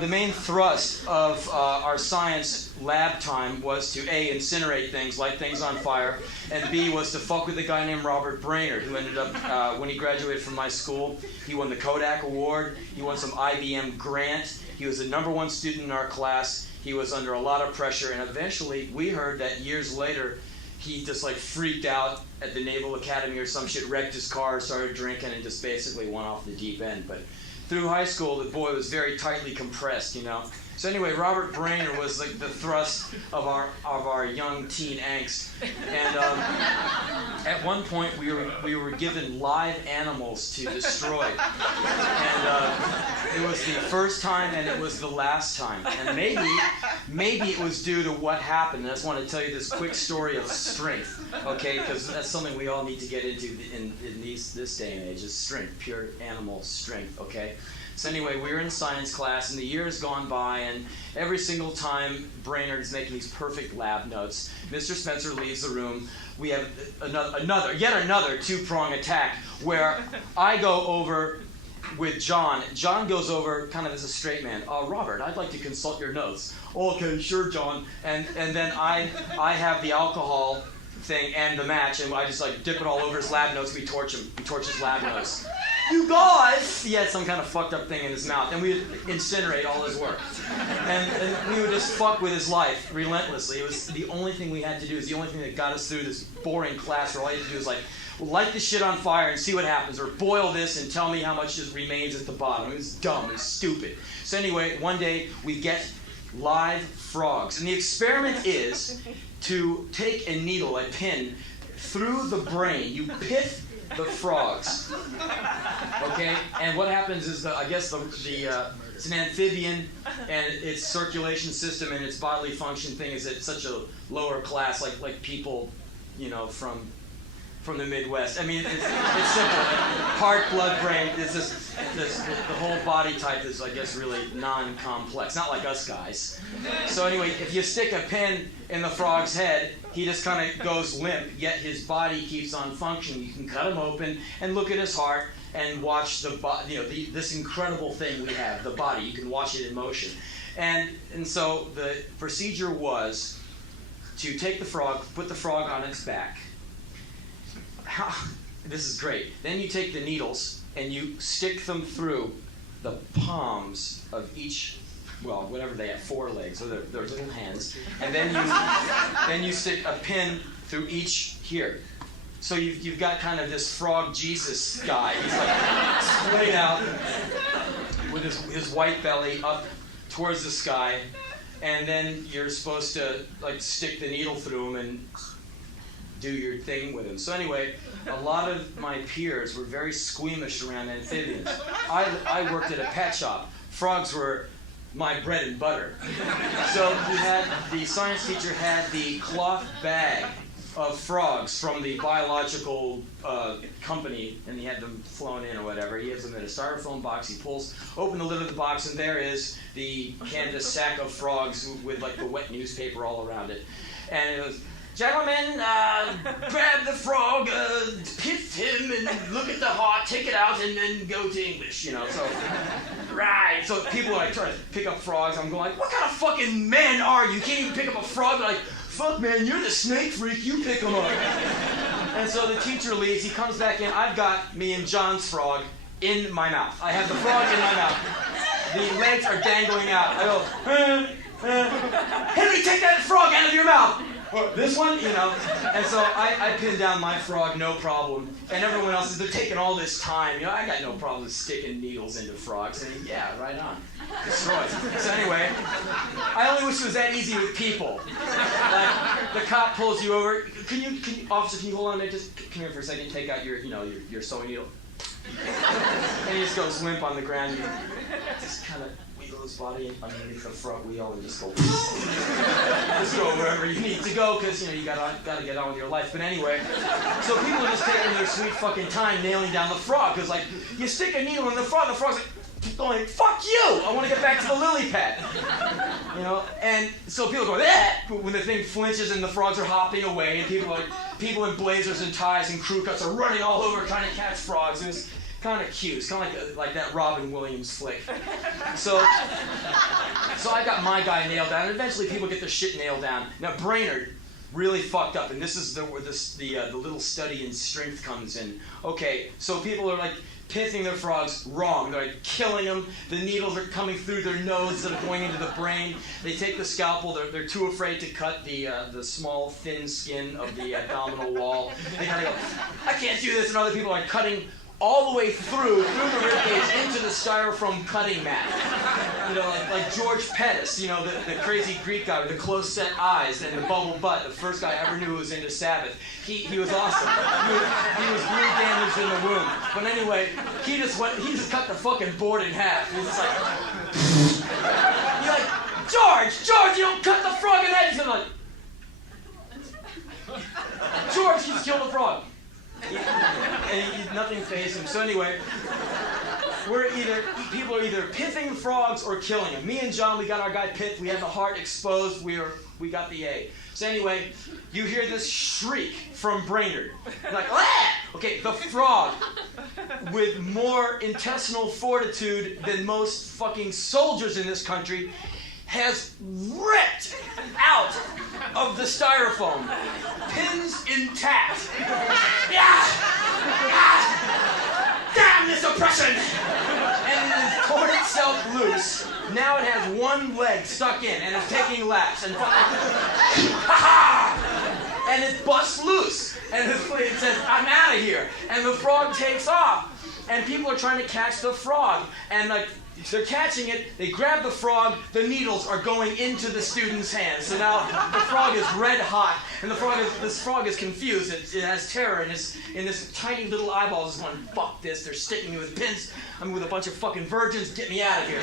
the main thrust of our science lab time was to A, incinerate things, light things on fire, and B, was to fuck with a guy named Robert Brainerd, who ended up, when he graduated from my school, he won the Kodak Award, he won some IBM grant, he was the #1 student in our class. He was under a lot of pressure, and eventually we heard that years later he just like freaked out at the Naval Academy or some shit, wrecked his car, started drinking, and just basically went off the deep end. But through high school, the boy was very tightly compressed, you know. So anyway, Robert Brainerd was like the thrust of our young teen angst. And at one point we were given live animals to destroy. And it was the first time and it was the last time. And maybe it was due to what happened. And I just want to tell you this quick story of strength, okay? Because that's something we all need to get into in this day and age, is strength, pure animal strength, okay? So anyway, we were in science class, and the years gone by, and every single time Brainerd is making these perfect lab notes, Mr. Spencer leaves the room. We have yet another two-prong attack, where I go over with John. John goes over kind of as a straight man. Robert, I'd like to consult your notes. Okay, sure, John. And then I have the alcohol thing and the match, and I just like dip it all over his lab notes. We torch him. We torch his lab notes. you guys! He had some kind of fucked up thing in his mouth, and we would incinerate all his work. And we would just fuck with his life relentlessly. It was the only thing we had to do. It was the only thing that got us through this boring class where all you had to do was like, light this shit on fire and see what happens, or boil this and tell me how much just remains at the bottom. It was dumb, it was stupid. So anyway, one day we get live frogs. And the experiment is to take a needle, a pin, through the brain. You pit the frogs. Okay? And what happens is, it's an amphibian, and its circulation system and its bodily function thing is at such a lower class, like people, from the Midwest. I mean, it's simple. Heart, blood, brain. It's just the whole body type is, I guess, really non-complex. Not like us guys. So anyway, if you stick a pin in the frog's head, he just kind of goes limp, yet his body keeps on functioning. You can cut him open and look at his heart and watch this incredible thing we have, the body. You can watch it in motion. And so the procedure was to take the frog, put the frog on its back. This is great. Then you take the needles and you stick them through the palms of each, whatever they have, 4 legs, or their little hands, and then you stick a pin through each here. So you've got kind of this frog Jesus guy. He's like laid out with his white belly up towards the sky, and then you're supposed to like stick the needle through him and do your thing with him. So anyway, a lot of my peers were very squeamish around amphibians. I worked at a pet shop. Frogs were my bread and butter. So the science teacher had the cloth bag of frogs from the biological company, and he had them flown in or whatever. He has them in a styrofoam box. He pulls open the lid of the box, and there is the canvas sack of frogs with like the wet newspaper all around it. And it was, gentlemen, grab the frog, pit him, and look at the heart, take it out, and then go to English, So, right. So people are like trying to pick up frogs. I'm going like, what kind of fucking men are you? You can't even pick up a frog. They're like, fuck man, you're the snake freak. You pick them up. And so the teacher leaves. He comes back in. I've got me and John's frog in my mouth. I have the frog in my mouth. The legs are dangling out. I go, Henry, take that frog out of your mouth. This one, and so I pinned down my frog, no problem, and everyone else is, they're taking all this time, I got no problem sticking needles into frogs, and yeah, right on, destroyed. So anyway, I only wish it was that easy with people. Like, the cop pulls you over, officer, can you hold on there, just come here for a second, take out your sewing needle, and he just goes limp on the ground, you just kind of wiggle his body underneath the front wheel and just go wherever you need to go, because you gotta get on with your life. But anyway, so people are just taking their sweet fucking time nailing down the frog, because like you stick a needle in the frog's like going, fuck you, I want to get back to the lily pad, and so people go, when the thing flinches and the frogs are hopping away, and people in blazers and ties and crew cuts are running all over trying to catch frogs. It was kind of cute. It's kind of like that Robin Williams flick. So I got my guy nailed down, and eventually people get their shit nailed down. Now Brainerd really fucked up, and this is where the little study in strength comes in. Okay, so people are like pithing their frogs wrong. They're like killing them. The needles are coming through their nose that are going into the brain. They take the scalpel. They're too afraid to cut the small thin skin of the abdominal wall. They kind of go, I can't do this, and other people are cutting all the way through the ribcage into the styrofoam cutting mat. Like George Pettis, the crazy Greek guy with the close-set eyes and the bubble butt, the first guy I ever knew who was into Sabbath. He was awesome. He was really damaged in the womb. But anyway, he just cut the fucking board in half. He was just like, you're like, George, you don't cut the frog in half. He's like, George, you just killed the frog. And nothing fazed him. So anyway, people are either pithing frogs or killing them. Me and John, we got our guy pithed. We had the heart exposed. We got the A. So anyway, you hear this shriek from Brainerd. Like, ah! Okay, the frog, with more intestinal fortitude than most fucking soldiers in this country, has ripped out of the styrofoam, pins intact. Yeah! Damn this oppression! one leg stuck in and it's taking laps and and it busts loose and it says, I'm out of here. And the frog takes off. And people are trying to catch the frog. And like, they're catching it, they grab the frog, the needles are going into the student's hands. So now the frog is red hot, and this frog is confused. It has terror in this tiny little eyeballs. It's going, fuck this, they're sticking me with pins. I'm with a bunch of fucking virgins, get me out of here.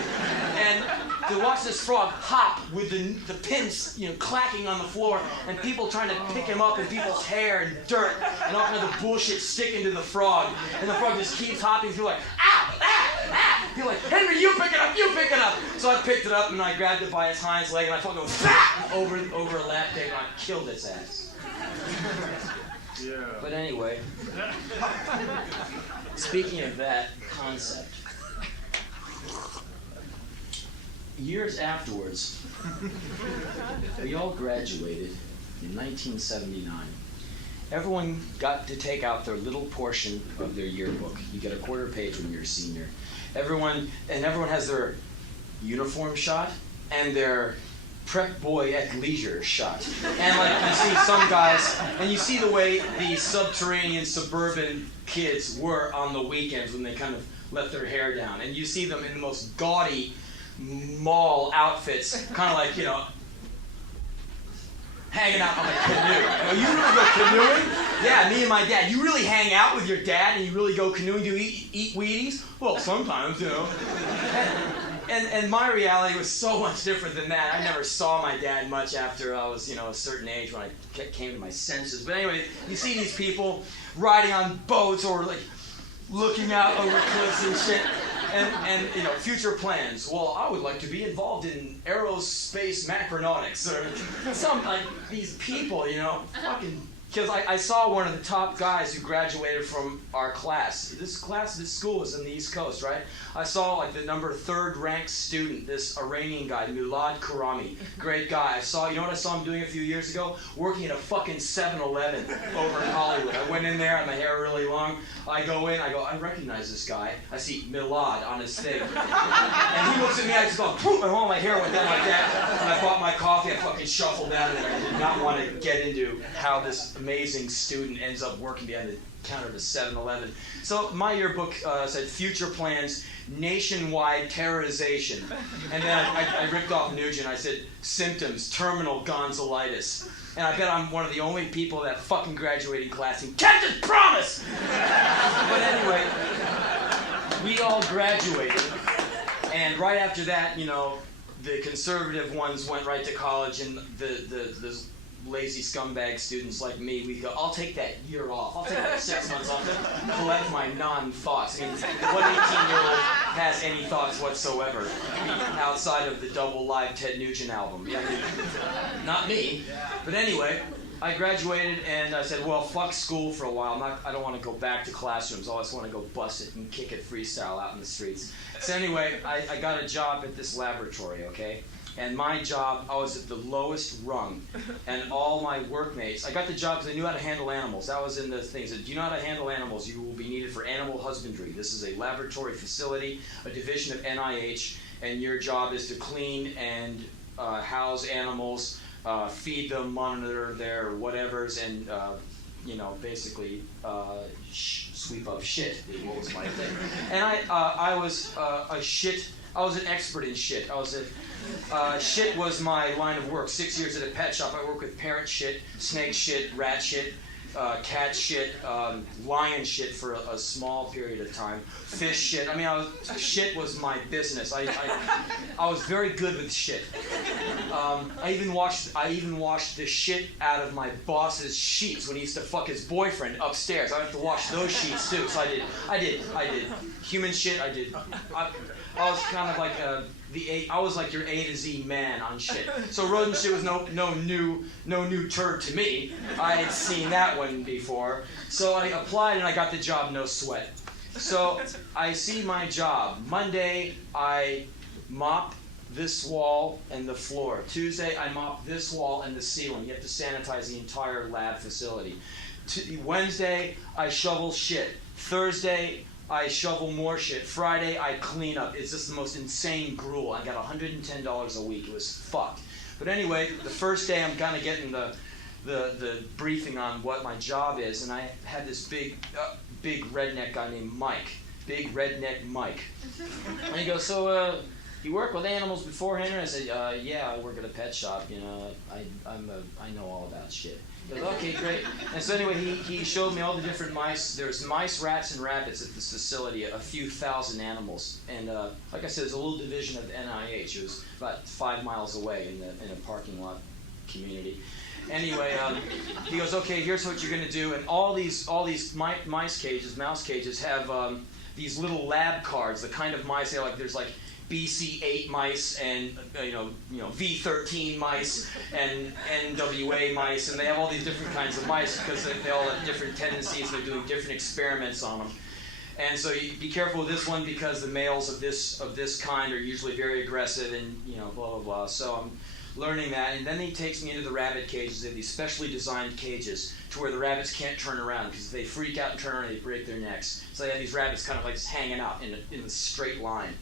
And to watch this frog hop with the pins, clacking on the floor, and people trying to pick him up, and people's hair and dirt, and all kinds of bullshit sticking to the frog. And the frog just keeps hopping through like, ah, ah, ah. You're like, Henry, you pick it up, you pick it up. So I picked it up and I grabbed it by its hind leg and I fucking go over a lap table and I killed its ass. Yeah. But anyway, speaking of that concept, years afterwards, we all graduated in 1979. Everyone got to take out their little portion of their yearbook. You get a quarter page when you're a senior. Everyone has their uniform shot and their prep boy at leisure shot. And like you see some guys, and you see the way the subterranean suburban kids were on the weekends when they kind of let their hair down. And you see them in the most gaudy mall outfits, kind of like, hanging out on a canoe. You really go canoeing? Yeah, me and my dad. You really hang out with your dad and you really go canoeing? Do you eat Wheaties? Well, sometimes, And my reality was so much different than that. I never saw my dad much after I was, a certain age when I came to my senses. But anyway, you see these people riding on boats or like looking out over cliffs and shit. And future plans. Well, I would like to be involved in aerospace macronautics or some like these people, fucking. Because I saw one of the top guys who graduated from our class. This school was in the East Coast, right? I saw like the number 3rd ranked student, this Iranian guy, Milad Karami. Great guy. You know what I saw him doing a few years ago? Working at a fucking 7-Eleven over in Hollywood. I went in there, I had my hair really long. I go in, I recognize this guy. I see Milad on his thing. And he looks at me, I just go, poof, and all my hair went down like that. And I bought my coffee, I fucking shuffled out of there. I did not want to get into how this amazing student ends up working behind the counter of a 7-Eleven. So my yearbook said future plans, nationwide terrorization. And then I ripped off Nugent. I said symptoms, terminal gonzolitis. And I bet I'm one of the only people in that fucking graduating class who kept his promise! But anyway, we all graduated. And right after that, the conservative ones went right to college, and the lazy scumbag students like me, we go, I'll take that year off. I'll take that 6 months off to collect my non-thoughts. I mean, what 18-year-old has any thoughts whatsoever outside of the double live Ted Nugent album? Yeah, not me. But anyway, I graduated and I said, well, fuck school for a while. I don't want to go back to classrooms. I just want to go bust it and kick it freestyle out in the streets. So anyway, I got a job at this laboratory, okay? And my job, I was at the lowest rung. And all my workmates, I got the job because I knew how to handle animals. That was in the things. Do you know how to handle animals? You will be needed for animal husbandry. This is a laboratory facility, a division of NIH, and your job is to clean and house animals, feed them, monitor their whatevers, and basically sweep up shit. What was my thing? And I was an expert in shit. Shit was my line of work. 6 years at a pet shop. I worked with parrot shit, snake shit, rat shit, cat shit, lion shit for a small period of time, fish shit. I mean, shit was my business. I was very good with shit. I even washed the shit out of my boss's sheets when he used to fuck his boyfriend upstairs. I have to wash those sheets too. So I did human shit. I was kind of like I was like your A to Z man on shit. So rodent shit was no new turd to me. I had seen that one before. So I applied and I got the job, no sweat. So I see my job. Monday I mop this wall and the floor. Tuesday I mop this wall and the ceiling. You have to sanitize the entire lab facility. Wednesday I shovel shit. Thursday I shovel more shit. Friday, I clean up. It's just the most insane gruel. I got $110 a week. It was fucked. But anyway, the first day I'm kind of getting the briefing on what my job is, and I had this big redneck guy named Mike. Big redneck Mike. And he goes, so, you work with animals before, Henry? I said, yeah, I work at a pet shop, you know, I know all about shit. He goes, okay, great. And so anyway, he showed me all the different mice. There's mice, rats, and rabbits at this facility, a few thousand animals. And like I said, there's a little division of the NIH. It was about 5 miles away in a parking lot community. Anyway, he goes, okay, here's what you're going to do. And all these mouse cages have these little lab cards, the kind of mice, there's like BC8 mice and V13 mice and NWA mice, and they have all these different kinds of mice because they all have different tendencies. They're doing different experiments on them. And so you be careful with this one because the males of this kind are usually very aggressive and blah blah blah. So I'm learning that, and then he takes me into the rabbit cages. They have these specially designed cages to where the rabbits can't turn around because if they freak out and turn around, they break their necks. So they have these rabbits kind of like just hanging out in a straight line.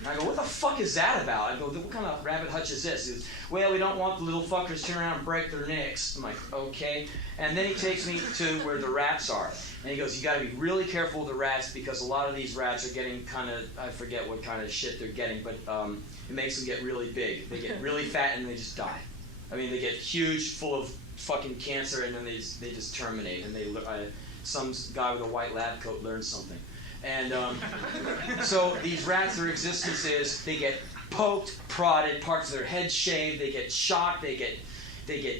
And I go, what the fuck is that about? I go, what kind of rabbit hutch is this? He goes, well, we don't want the little fuckers to turn around and break their necks. I'm like, okay. And then he takes me to where the rats are. And he goes, you got to be really careful with the rats because a lot of these rats are getting kind of, I forget what kind of shit they're getting, but it makes them get really big. They get really fat and they just die. I mean, they get huge, full of fucking cancer, and then they just terminate. And some guy with a white lab coat learned something. And so these rats, their existence is they get poked, prodded, parts of their head shaved, they get shocked, they get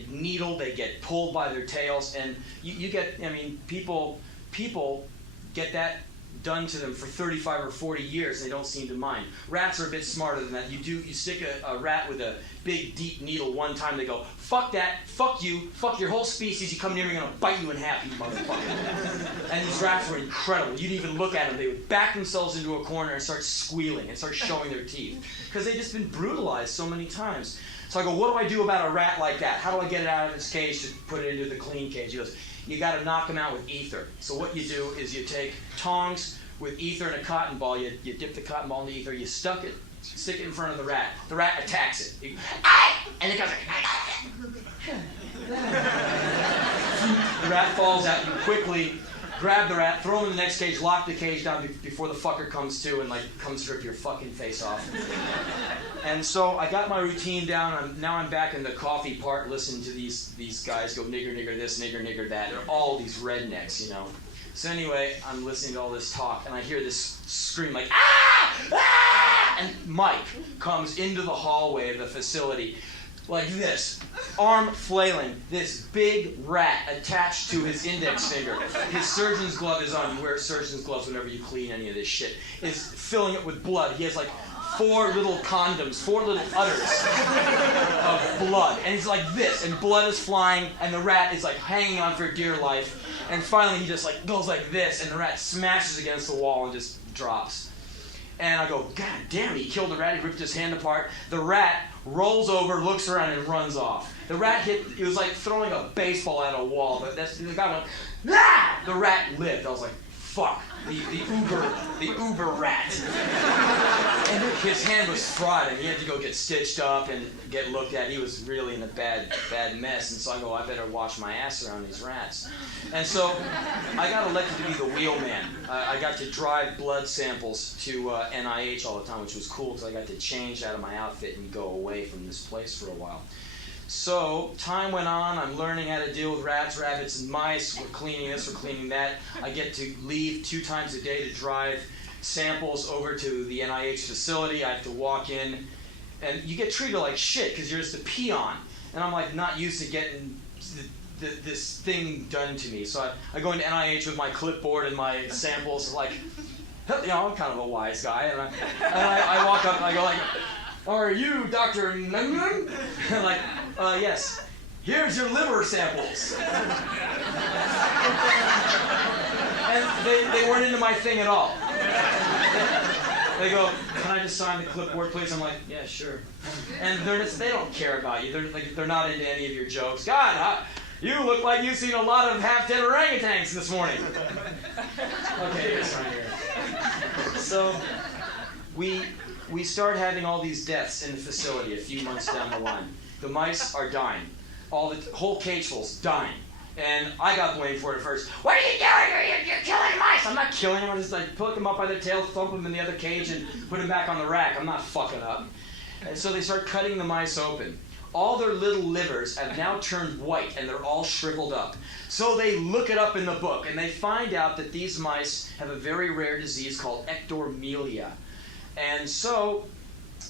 needled, they get pulled by their tails, and you get, people get that done to them for 35 or 40 years, and they don't seem to mind. Rats are a bit smarter than that. You stick a rat with a big, deep needle one time, they go, fuck that, fuck you, fuck your whole species, you come near me, I'm going to bite you in half, you motherfucker. And these rats were incredible. You'd even look at them, they would back themselves into a corner and start squealing and start showing their teeth, because they've just been brutalized so many times. So I go, what do I do about a rat like that? How do I get it out of its cage to put it into the clean cage? He goes, you got to knock them out with ether. So what you do is you take tongs with ether and a cotton ball. You dip the cotton ball in the ether. You stick it in front of the rat. The rat attacks it. And it goes like, the rat falls out. You quickly grab the rat, throw him in the next cage, lock the cage down before the fucker comes to and comes to rip your fucking face off. And so I got my routine down. Now I'm back in the coffee part listening to these guys go nigger, nigger this, nigger, nigger that. They're all these rednecks, So anyway, I'm listening to all this talk, and I hear this scream like, ah! Ah! And Mike comes into the hallway of the facility like this, arm flailing, this big rat attached to his index finger. His surgeon's glove is on. You wear surgeon's gloves whenever you clean any of this shit. Is filling it with blood. He has 4 little condoms, 4 little udders of blood. And he's like this, and blood is flying, and the rat is hanging on for dear life. And finally he just goes like this, and the rat smashes against the wall and just drops. And I go, God damn, he killed the rat, he ripped his hand apart. The rat rolls over, looks around, and runs off. The rat it was like throwing a baseball at a wall. The guy went, ah! The rat lived. I was like, fuck, the uber rat. And his hand was fried, and he had to go get stitched up and get looked at. He was really in a bad mess. And so I go, I better wash my ass around these rats. And so I got elected to be the wheelman. I got to drive blood samples to NIH all the time, which was cool because I got to change out of my outfit and go away from this place for a while. So time went on. I'm learning how to deal with rats, rabbits, and mice. We're cleaning this, we're cleaning that. I get to leave 2 times a day to drive samples over to the NIH facility. I have to walk in, and you get treated like shit because you're just a peon. And I'm not used to getting this thing done to me. So I go into NIH with my clipboard and my samples, I'm kind of a wise guy. And I walk up and I go are you Dr. Nungun? Yes. Here's your liver samples. And they weren't into my thing at all. They go, can I just sign the clipboard, please? I'm like, yeah, sure. And they don't care about you. They're not into any of your jokes. God, you look like you've seen a lot of half-dead orangutans this morning. Okay, here's right here. So we start having all these deaths in the facility a few months down the line. The mice are dying. All the whole cageful's dying. And I got blamed for it at first. What are you doing? You're killing mice. I'm not killing them. I just like pick them up by their tail, thump them in the other cage, and put them back on the rack. I'm not fucking up. And so they start cutting the mice open. All their little livers have now turned white, and they're all shriveled up. So they look it up in the book, and they find out that these mice have a very rare disease called ectomelia. And so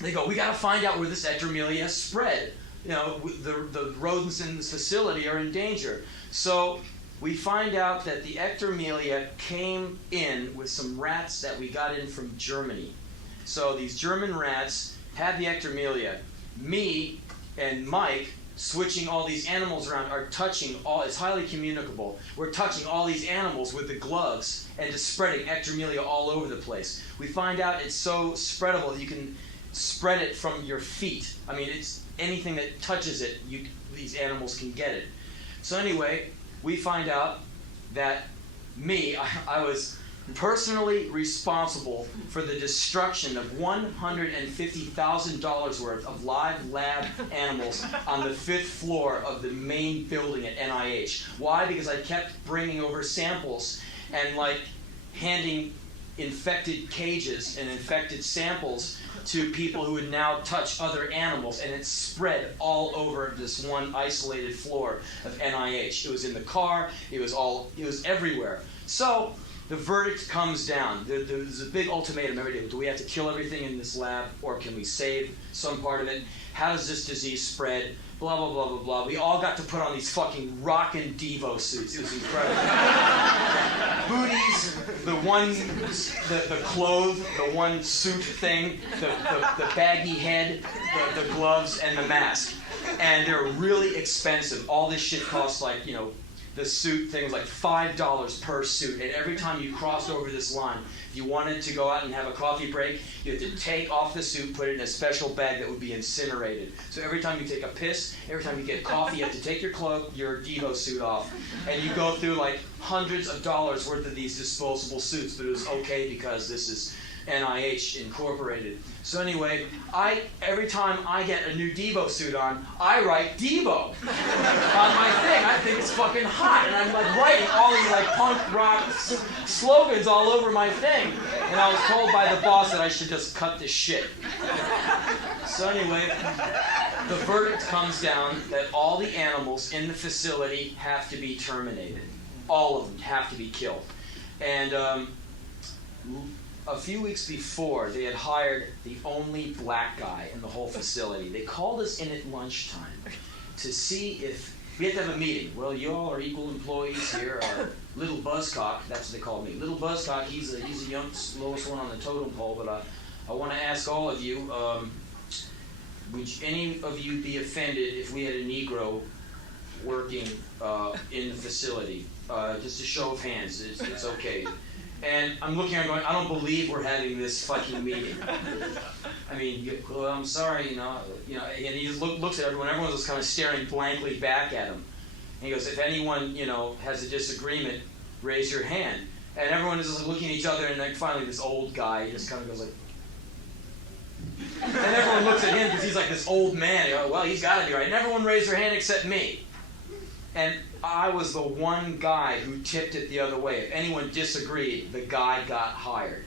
they go, we got to find out where this ectomelia spread. You know, the rodents in this facility are in danger. So we find out that the ectomelia came in with some rats that we got in from Germany. So these German rats had the ectomelia. Me and Mike, switching all these animals around, are touching all, it's highly communicable. We're touching all these animals with the gloves and just spreading ectomelia all over the place. We find out it's so spreadable that you can spread it from your feet. I mean, it's anything that touches it, these animals can get it. So anyway, we find out that I was personally responsible for the destruction of $150,000 worth of live lab animals on the 5th floor of the main building at NIH. Why? Because I kept bringing over samples and like handing infected cages and infected samples to people who would now touch other animals, and it spread all over this one isolated floor of NIH. It was in the car, it was everywhere. So the verdict comes down. There's a big ultimatum every day. Do we have to kill everything in this lab, or can we save some part of it? How does this disease spread? Blah, blah, blah, blah, blah. We all got to put on these fucking rockin' Devo suits. It was incredible. Booties, the clothes, the one suit thing, the baggy head, the gloves, and the mask. And they're really expensive. All this shit costs like, the suit thing was like $5 per suit, and every time you crossed over this line, if you wanted to go out and have a coffee break, you had to take off the suit, put it in a special bag that would be incinerated. So every time you take a piss, every time you get coffee, you have to take your Devo suit off, and you go through like hundreds of dollars worth of these disposable suits, but it was okay because this is NIH Incorporated. So anyway, every time I get a new Devo suit on, I write Devo on my thing. I think it's fucking hot, and I'm like writing all these like punk rock slogans all over my thing. And I was told by the boss that I should just cut this shit. So anyway, the verdict comes down that all the animals in the facility have to be terminated. All of them have to be killed. And a few weeks before, they had hired the only black guy in the whole facility. They called us in at lunchtime to see if we had to have a meeting. Well, you all are equal employees here. Little Buzzcock, that's what they called me. Little Buzzcock, he's the young, lowest one on the totem pole. But I want to ask all of you, would any of you be offended if we had a Negro working in the facility? Just a show of hands. It's okay. And I'm looking at him going, I don't believe we're having this fucking meeting. I mean, well, I'm sorry, and he just looks at everyone. Everyone's just kind of staring blankly back at him. And he goes, if anyone, has a disagreement, raise your hand. And everyone is just looking at each other, and then finally this old guy, he just kind of goes like, and everyone looks at him because he's like this old man. Well, he's got to be right. And everyone raised their hand except me. And I was the one guy who tipped it the other way. If anyone disagreed, the guy got hired.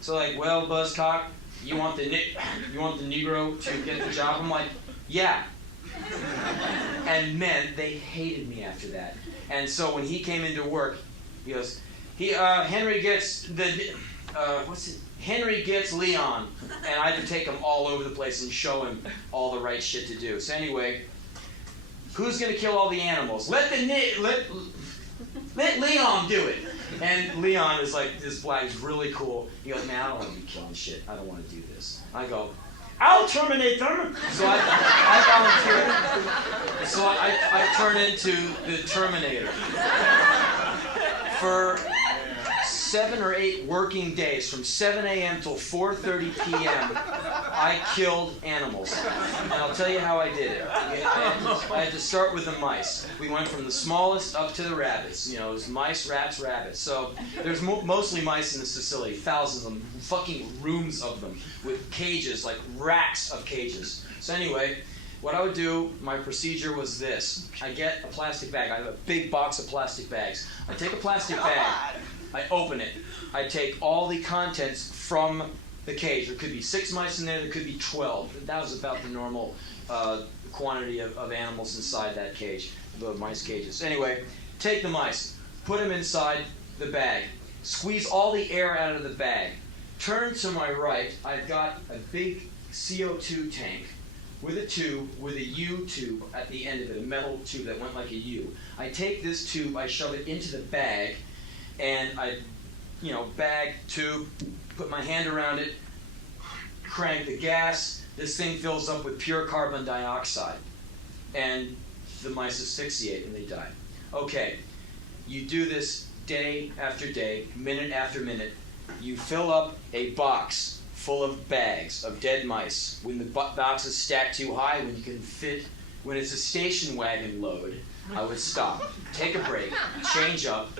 So like, well, Buzzcock, you want the Negro to get the job? I'm like, yeah. And men, they hated me after that. And so when he came into work, he goes, Henry gets Henry gets Leon. And I had to take him all over the place and show him all the right shit to do. So anyway, who's going to kill all the animals? Let Leon do it. And Leon is like, this black is really cool. He goes, man, I don't want to be killing shit. I don't want to do this. I go, I'll terminate them. So I volunteer. So I turn into the Terminator. 7 or 8 working days, from 7 a.m. till 4:30 p.m., I killed animals. And I'll tell you how I did it. I had to start with the mice. We went from the smallest up to the rabbits. You know, it was mice, rats, rabbits. So there's mostly mice in this facility, thousands of them, fucking rooms of them, with cages, like racks of cages. So anyway, what I would do, my procedure was this. I get a plastic bag. I have a big box of plastic bags. I take a plastic bag, I open it. I take all the contents from the cage. There could be 6 mice in there, there could be 12. That was about the normal quantity of animals inside that cage, the mice cages. Anyway, take the mice, put them inside the bag, squeeze all the air out of the bag. Turn to my right, I've got a big CO2 tank with a tube, with a U tube at the end of it, a metal tube that went like a U. I take this tube, I shove it into the bag, and I, bag, tube, put my hand around it, crank the gas, this thing fills up with pure carbon dioxide, and the mice asphyxiate and they die. Okay, you do this day after day, minute after minute. You fill up a box full of bags of dead mice. When the box is stacked too high, when you can fit, when it's a station wagon load, I would stop, take a break, change up,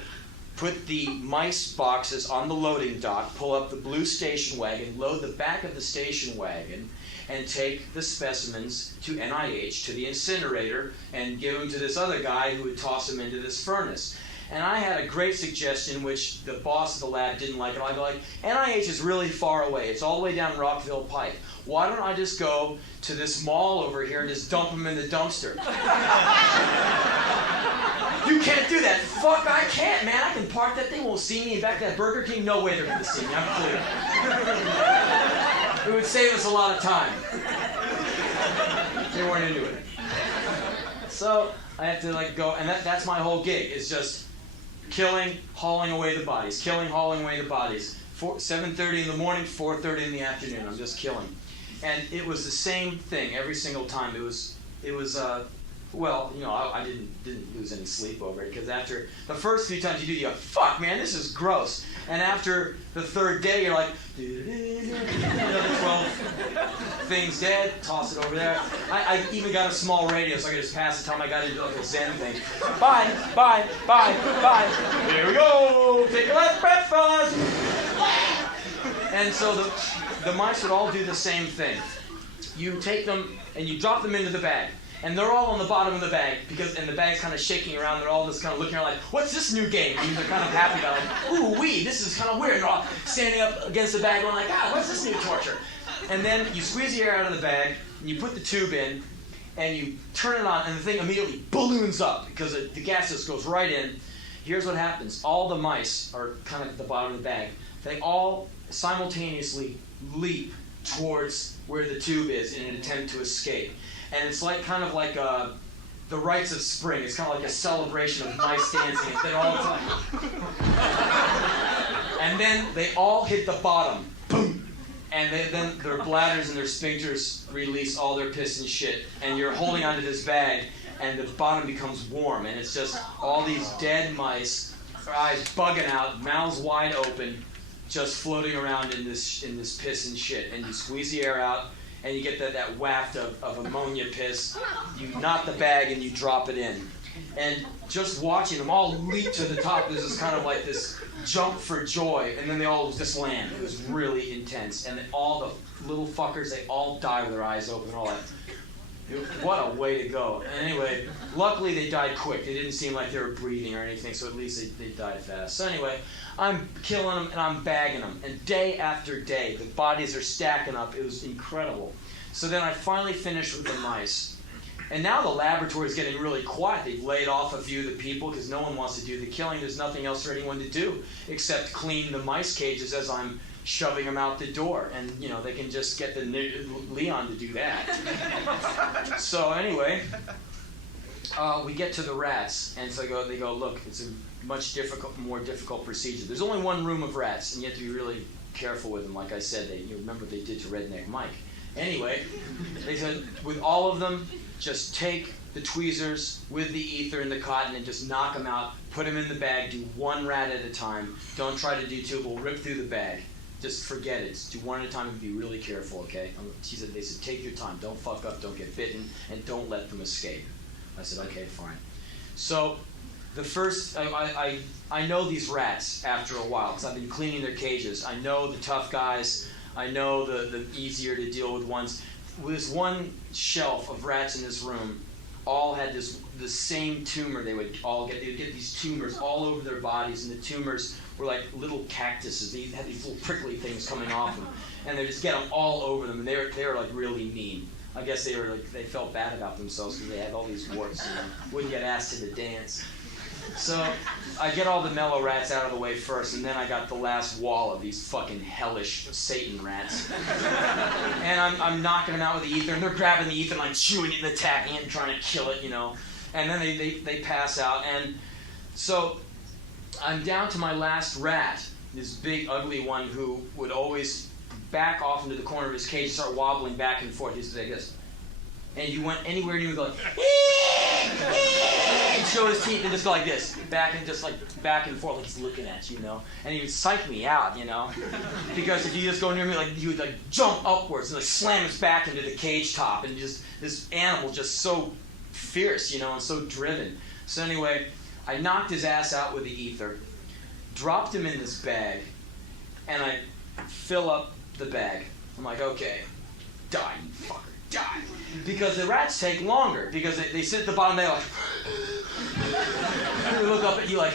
put the mice boxes on the loading dock, pull up the blue station wagon, load the back of the station wagon, and take the specimens to NIH, to the incinerator, and give them to this other guy who would toss them into this furnace. And I had a great suggestion, which the boss of the lab didn't like. And I'd be like, NIH is really far away. It's all the way down Rockville Pike. Why don't I just go to this mall over here and just dump them in the dumpster? You can't do that. Fuck, I can't, man. I can park that thing, won't see me. In back that Burger King, no way they're going to see me. I'm clear. It would save us a lot of time. They weren't into it. So I have to go, and that's my whole gig. It's just killing, hauling away the bodies. Killing, hauling away the bodies. 7:30 in the morning, 4:30 in the afternoon. I'm just killing. And it was the same thing every single time. It was I didn't lose any sleep over it, because after the first few times you go, fuck, man, this is gross. And after the 3rd day, you're like, another 12 things dead, toss it over there. I even got a small radio so I could just pass the time. I got into like a Zen thing. Bye, bye, bye, bye. Here we go. Take a last breath, fellas. And so the mice would all do the same thing. You take them and you drop them into the bag. And they're all on the bottom of the bag, and the bag's kind of shaking around. They're all just kind of looking around like, what's this new game? And they're kind of happy about it. Like, ooh, this is kind of weird. And they're all standing up against the bag going like, what's this new torture? And then you squeeze the air out of the bag, and you put the tube in, and you turn it on, and the thing immediately balloons up because the gas just goes right in. Here's what happens. All the mice are kind of at the bottom of the bag. They all simultaneously leap towards where the tube is in an attempt to escape. And it's kind of like the rites of spring. It's kind of like a celebration of mice dancing. They're all the time. And then they all hit the bottom. Boom! And then their bladders and their sphincters release all their piss and shit. And you're holding onto this bag, and the bottom becomes warm. And it's just all these dead mice, their eyes bugging out, mouths wide open, just floating around in this piss and shit. And you squeeze the air out, and you get that waft of ammonia piss. You knot the bag and you drop it in. And just watching them all leap to the top, there's this kind of like this jump for joy, and then they all just land. It was really intense. And then all the little fuckers, they all die with their eyes open. They're all like, what a way to go. And anyway, luckily they died quick. They didn't seem like they were breathing or anything, so at least they died fast. So anyway, I'm killing them and I'm bagging them. And day after day, the bodies are stacking up. It was incredible. So then I finally finished with the mice. And now the laboratory is getting really quiet. They've laid off a few of the people because no one wants to do the killing. There's nothing else for anyone to do except clean the mice cages as I'm shoving them out the door. And, they can just get the Leon to do that. So anyway, we get to the rats. And so they go, look, it's a much more difficult procedure. There's only one room of rats, and you have to be really careful with them. Like I said, you remember what they did to Redneck Mike. Anyway, they said, with all of them, just take the tweezers with the ether and the cotton and just knock them out. Put them in the bag. Do one rat at a time. Don't try to do two. We'll rip through the bag. Just forget it. Just do one at a time and be really careful, okay? They said, take your time. Don't fuck up. Don't get bitten. And don't let them escape. I said, okay, fine. So the first, I know these rats after a while because I've been cleaning their cages. I know the tough guys. I know the easier to deal with ones. With this one shelf of rats in this room, all had the same tumor. They would get these tumors all over their bodies, and the tumors were like little cactuses. They had these little prickly things coming off them, and they just get them all over them. And they were like really mean. I guess they felt bad about themselves because they had all these warts and wouldn't get asked to the dance. So I get all the mellow rats out of the way first, and then I got the last wall of these fucking hellish Satan rats. And I'm knocking them out with the ether, and they're grabbing the ether and like chewing it and attacking it and trying to kill it, you know. And then they pass out. And so I'm down to my last rat, this big ugly one who would always back off into the corner of his cage and start wobbling back and forth. He's like this. And you went anywhere near, he would go like, and show his teeth and just go like this, back and forth, like he's looking at you, you know. And he would psych me out, you know, because if you just go near me, like he would like jump upwards and like slam his back into the cage top, and just this animal just so fierce, you know, and so driven. So anyway, I knocked his ass out with the ether, dropped him in this bag, and I fill up the bag. I'm like, okay, die, you fucker. Die. Because the rats take longer. Because they sit at the bottom, they're like, they look up at you like,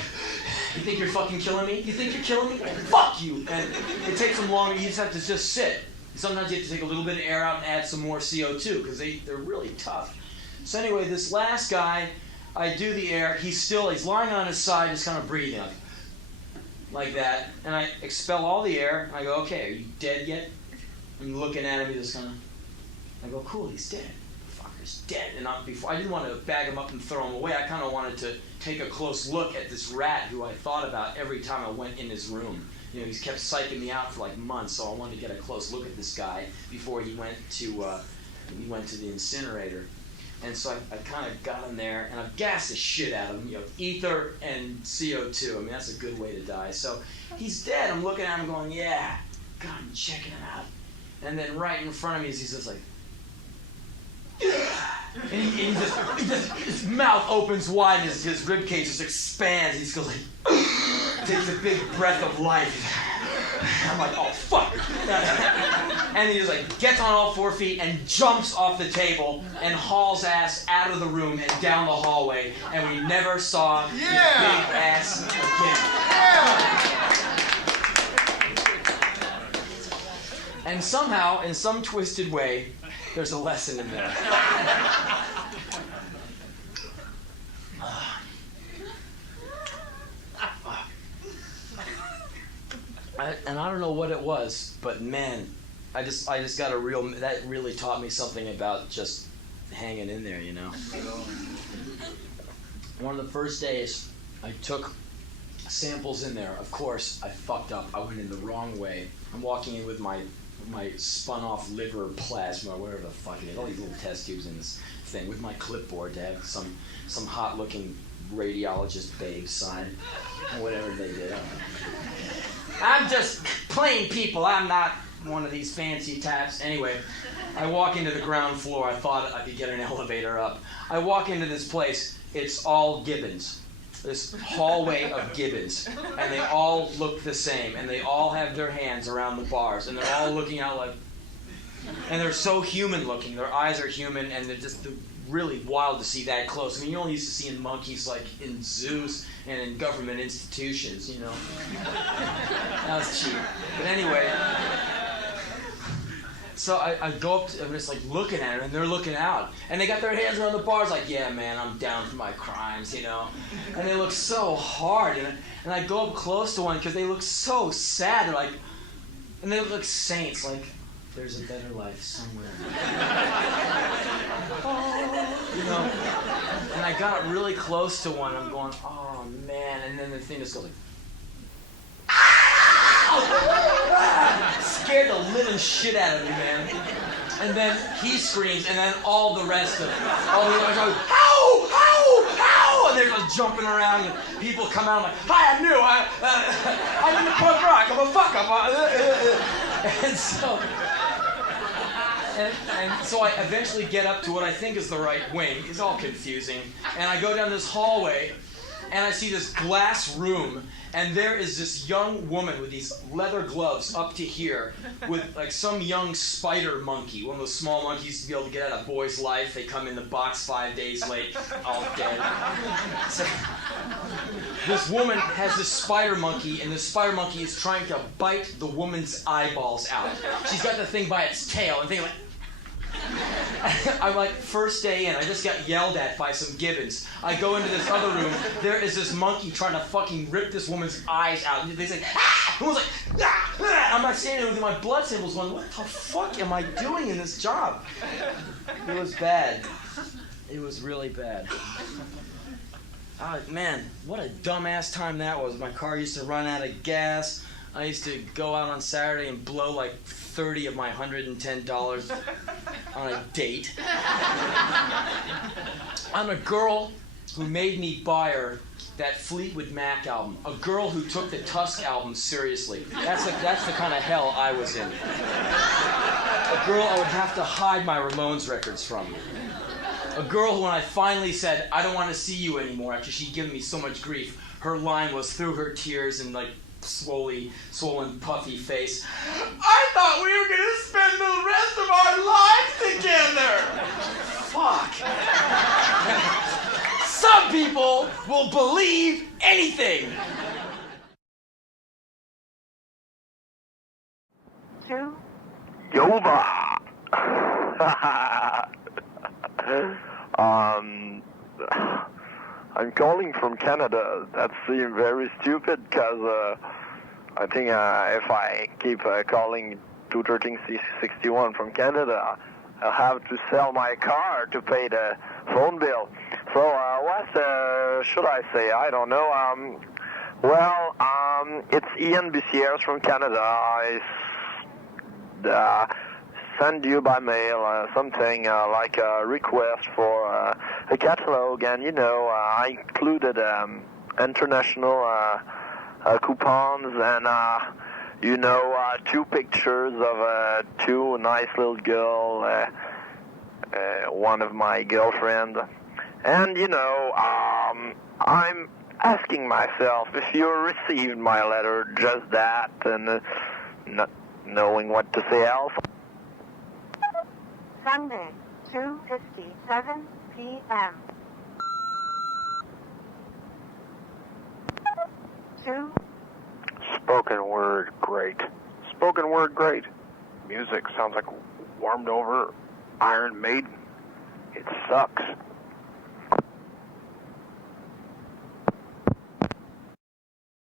you think you're fucking killing me? You think you're killing me? Fuck you! And it takes them longer. You just have to just sit. Sometimes you have to take a little bit of air out and add some more CO2 because they're really tough. So anyway, this last guy, I do the air. He's lying on his side, just kind of breathing like that. And I expel all the air. And I go, okay, are you dead yet? I'm looking at him. He just kind of. I go, cool, he's dead. Fucker's dead. And I didn't want to bag him up and throw him away. I kind of wanted to take a close look at this rat who I thought about every time I went in his room. You know, he's kept psyching me out for like months, so I wanted to get a close look at this guy before he went to the incinerator. And so I kind of got him there, and I've gassed the shit out of him. You know, ether and CO2. I mean, that's a good way to die. So he's dead. I'm looking at him going, yeah, God, I'm checking him out. And then right in front of me, he's just like, and he just his mouth opens wide, and his rib cage just expands. He's going like, takes a big breath of life. I'm like, oh fuck! And he just like gets on all 4 feet and jumps off the table and hauls ass out of the room and down the hallway, and we never saw his big ass again. And somehow, in some twisted way, there's a lesson in there. And I don't know what it was, but man, I just got that really taught me something about just hanging in there, you know. One of the first days, I took samples in there. Of course, I fucked up. I went in the wrong way. I'm walking in with my spun off liver plasma, whatever the fuck it is, all these little test tubes in this thing, with my clipboard to have some hot looking radiologist babe sign, whatever they did. I'm just plain people. I'm not one of these fancy types. Anyway, I walk into the ground floor. I thought I could get an elevator up. I walk into this place. It's all gibbons. This hallway of gibbons. And they all look the same. And they all have their hands around the bars. And they're all looking out like... And they're so human looking. Their eyes are human. And they're just really wild to see that close. I mean, you're only used to seeing monkeys like in zoos and in government institutions, you know. That was cheap. But anyway... So I go up to, I'm just like looking at them, and they're looking out. And they got their hands around the bars like, yeah, man, I'm down for my crimes, you know. And they look so hard. And I go up close to one because they look so sad. They're like, and they look like saints, like, there's a better life somewhere. Oh, you know. And I got really close to one. I'm going, oh, man. And then the thing just goes like, scared the living shit out of me, man. And then he screams, and then all the rest of all the others go, help! And they're just jumping around, and people come out like, hi, I'm new. I'm in the punk rock. I'm a fuck up. And so I eventually get up to what I think is the right wing. It's all confusing. And I go down this hallway, and I see this glass room, and there is this young woman with these leather gloves up to here with like some young spider monkey, one of those small monkeys to be able to get out of a boy's life. They come in the box 5 days late, all dead. So, this woman has this spider monkey, and this spider monkey is trying to bite the woman's eyeballs out. She's got the thing by its tail, and thinking like, I'm like, first day in, I just got yelled at by some gibbons. I go into this other room, there is this monkey trying to fucking rip this woman's eyes out. And they say, ah! I was like, ah! Ah! I'm not standing there with my blood samples going, what the fuck am I doing in this job? It was bad. It was really bad. Oh, man, what a dumbass time that was. My car used to run out of gas. I used to go out on Saturday and blow like 30 of my $110 on a date. I'm a girl who made me buy her that Fleetwood Mac album. A girl who took the Tusk album seriously. That's the kind of hell I was in. A girl I would have to hide my Ramones records from. A girl who, when I finally said, I don't want to see you anymore after she'd given me so much grief, her line was through her tears and like swollen, puffy face, I thought we were going to spend the rest of our lives together! Fuck. Some people will believe anything! 2. Yova! I'm calling from Canada. That seems very stupid because I think if I keep calling 213-61 from Canada, I'll have to sell my car to pay the phone bill. So what should I say? I don't know. It's Ian Bisiers from Canada. I send you by mail something like a request for a catalog, and I included international coupons and 2 pictures of 2 nice little girls, one of my girlfriend, and I'm asking myself if you received my letter, just that, and not knowing what to say else. Sunday, 2:57 p.m. 2. Spoken word, great. Spoken word, great. Music sounds like warmed over Iron Maiden. It sucks.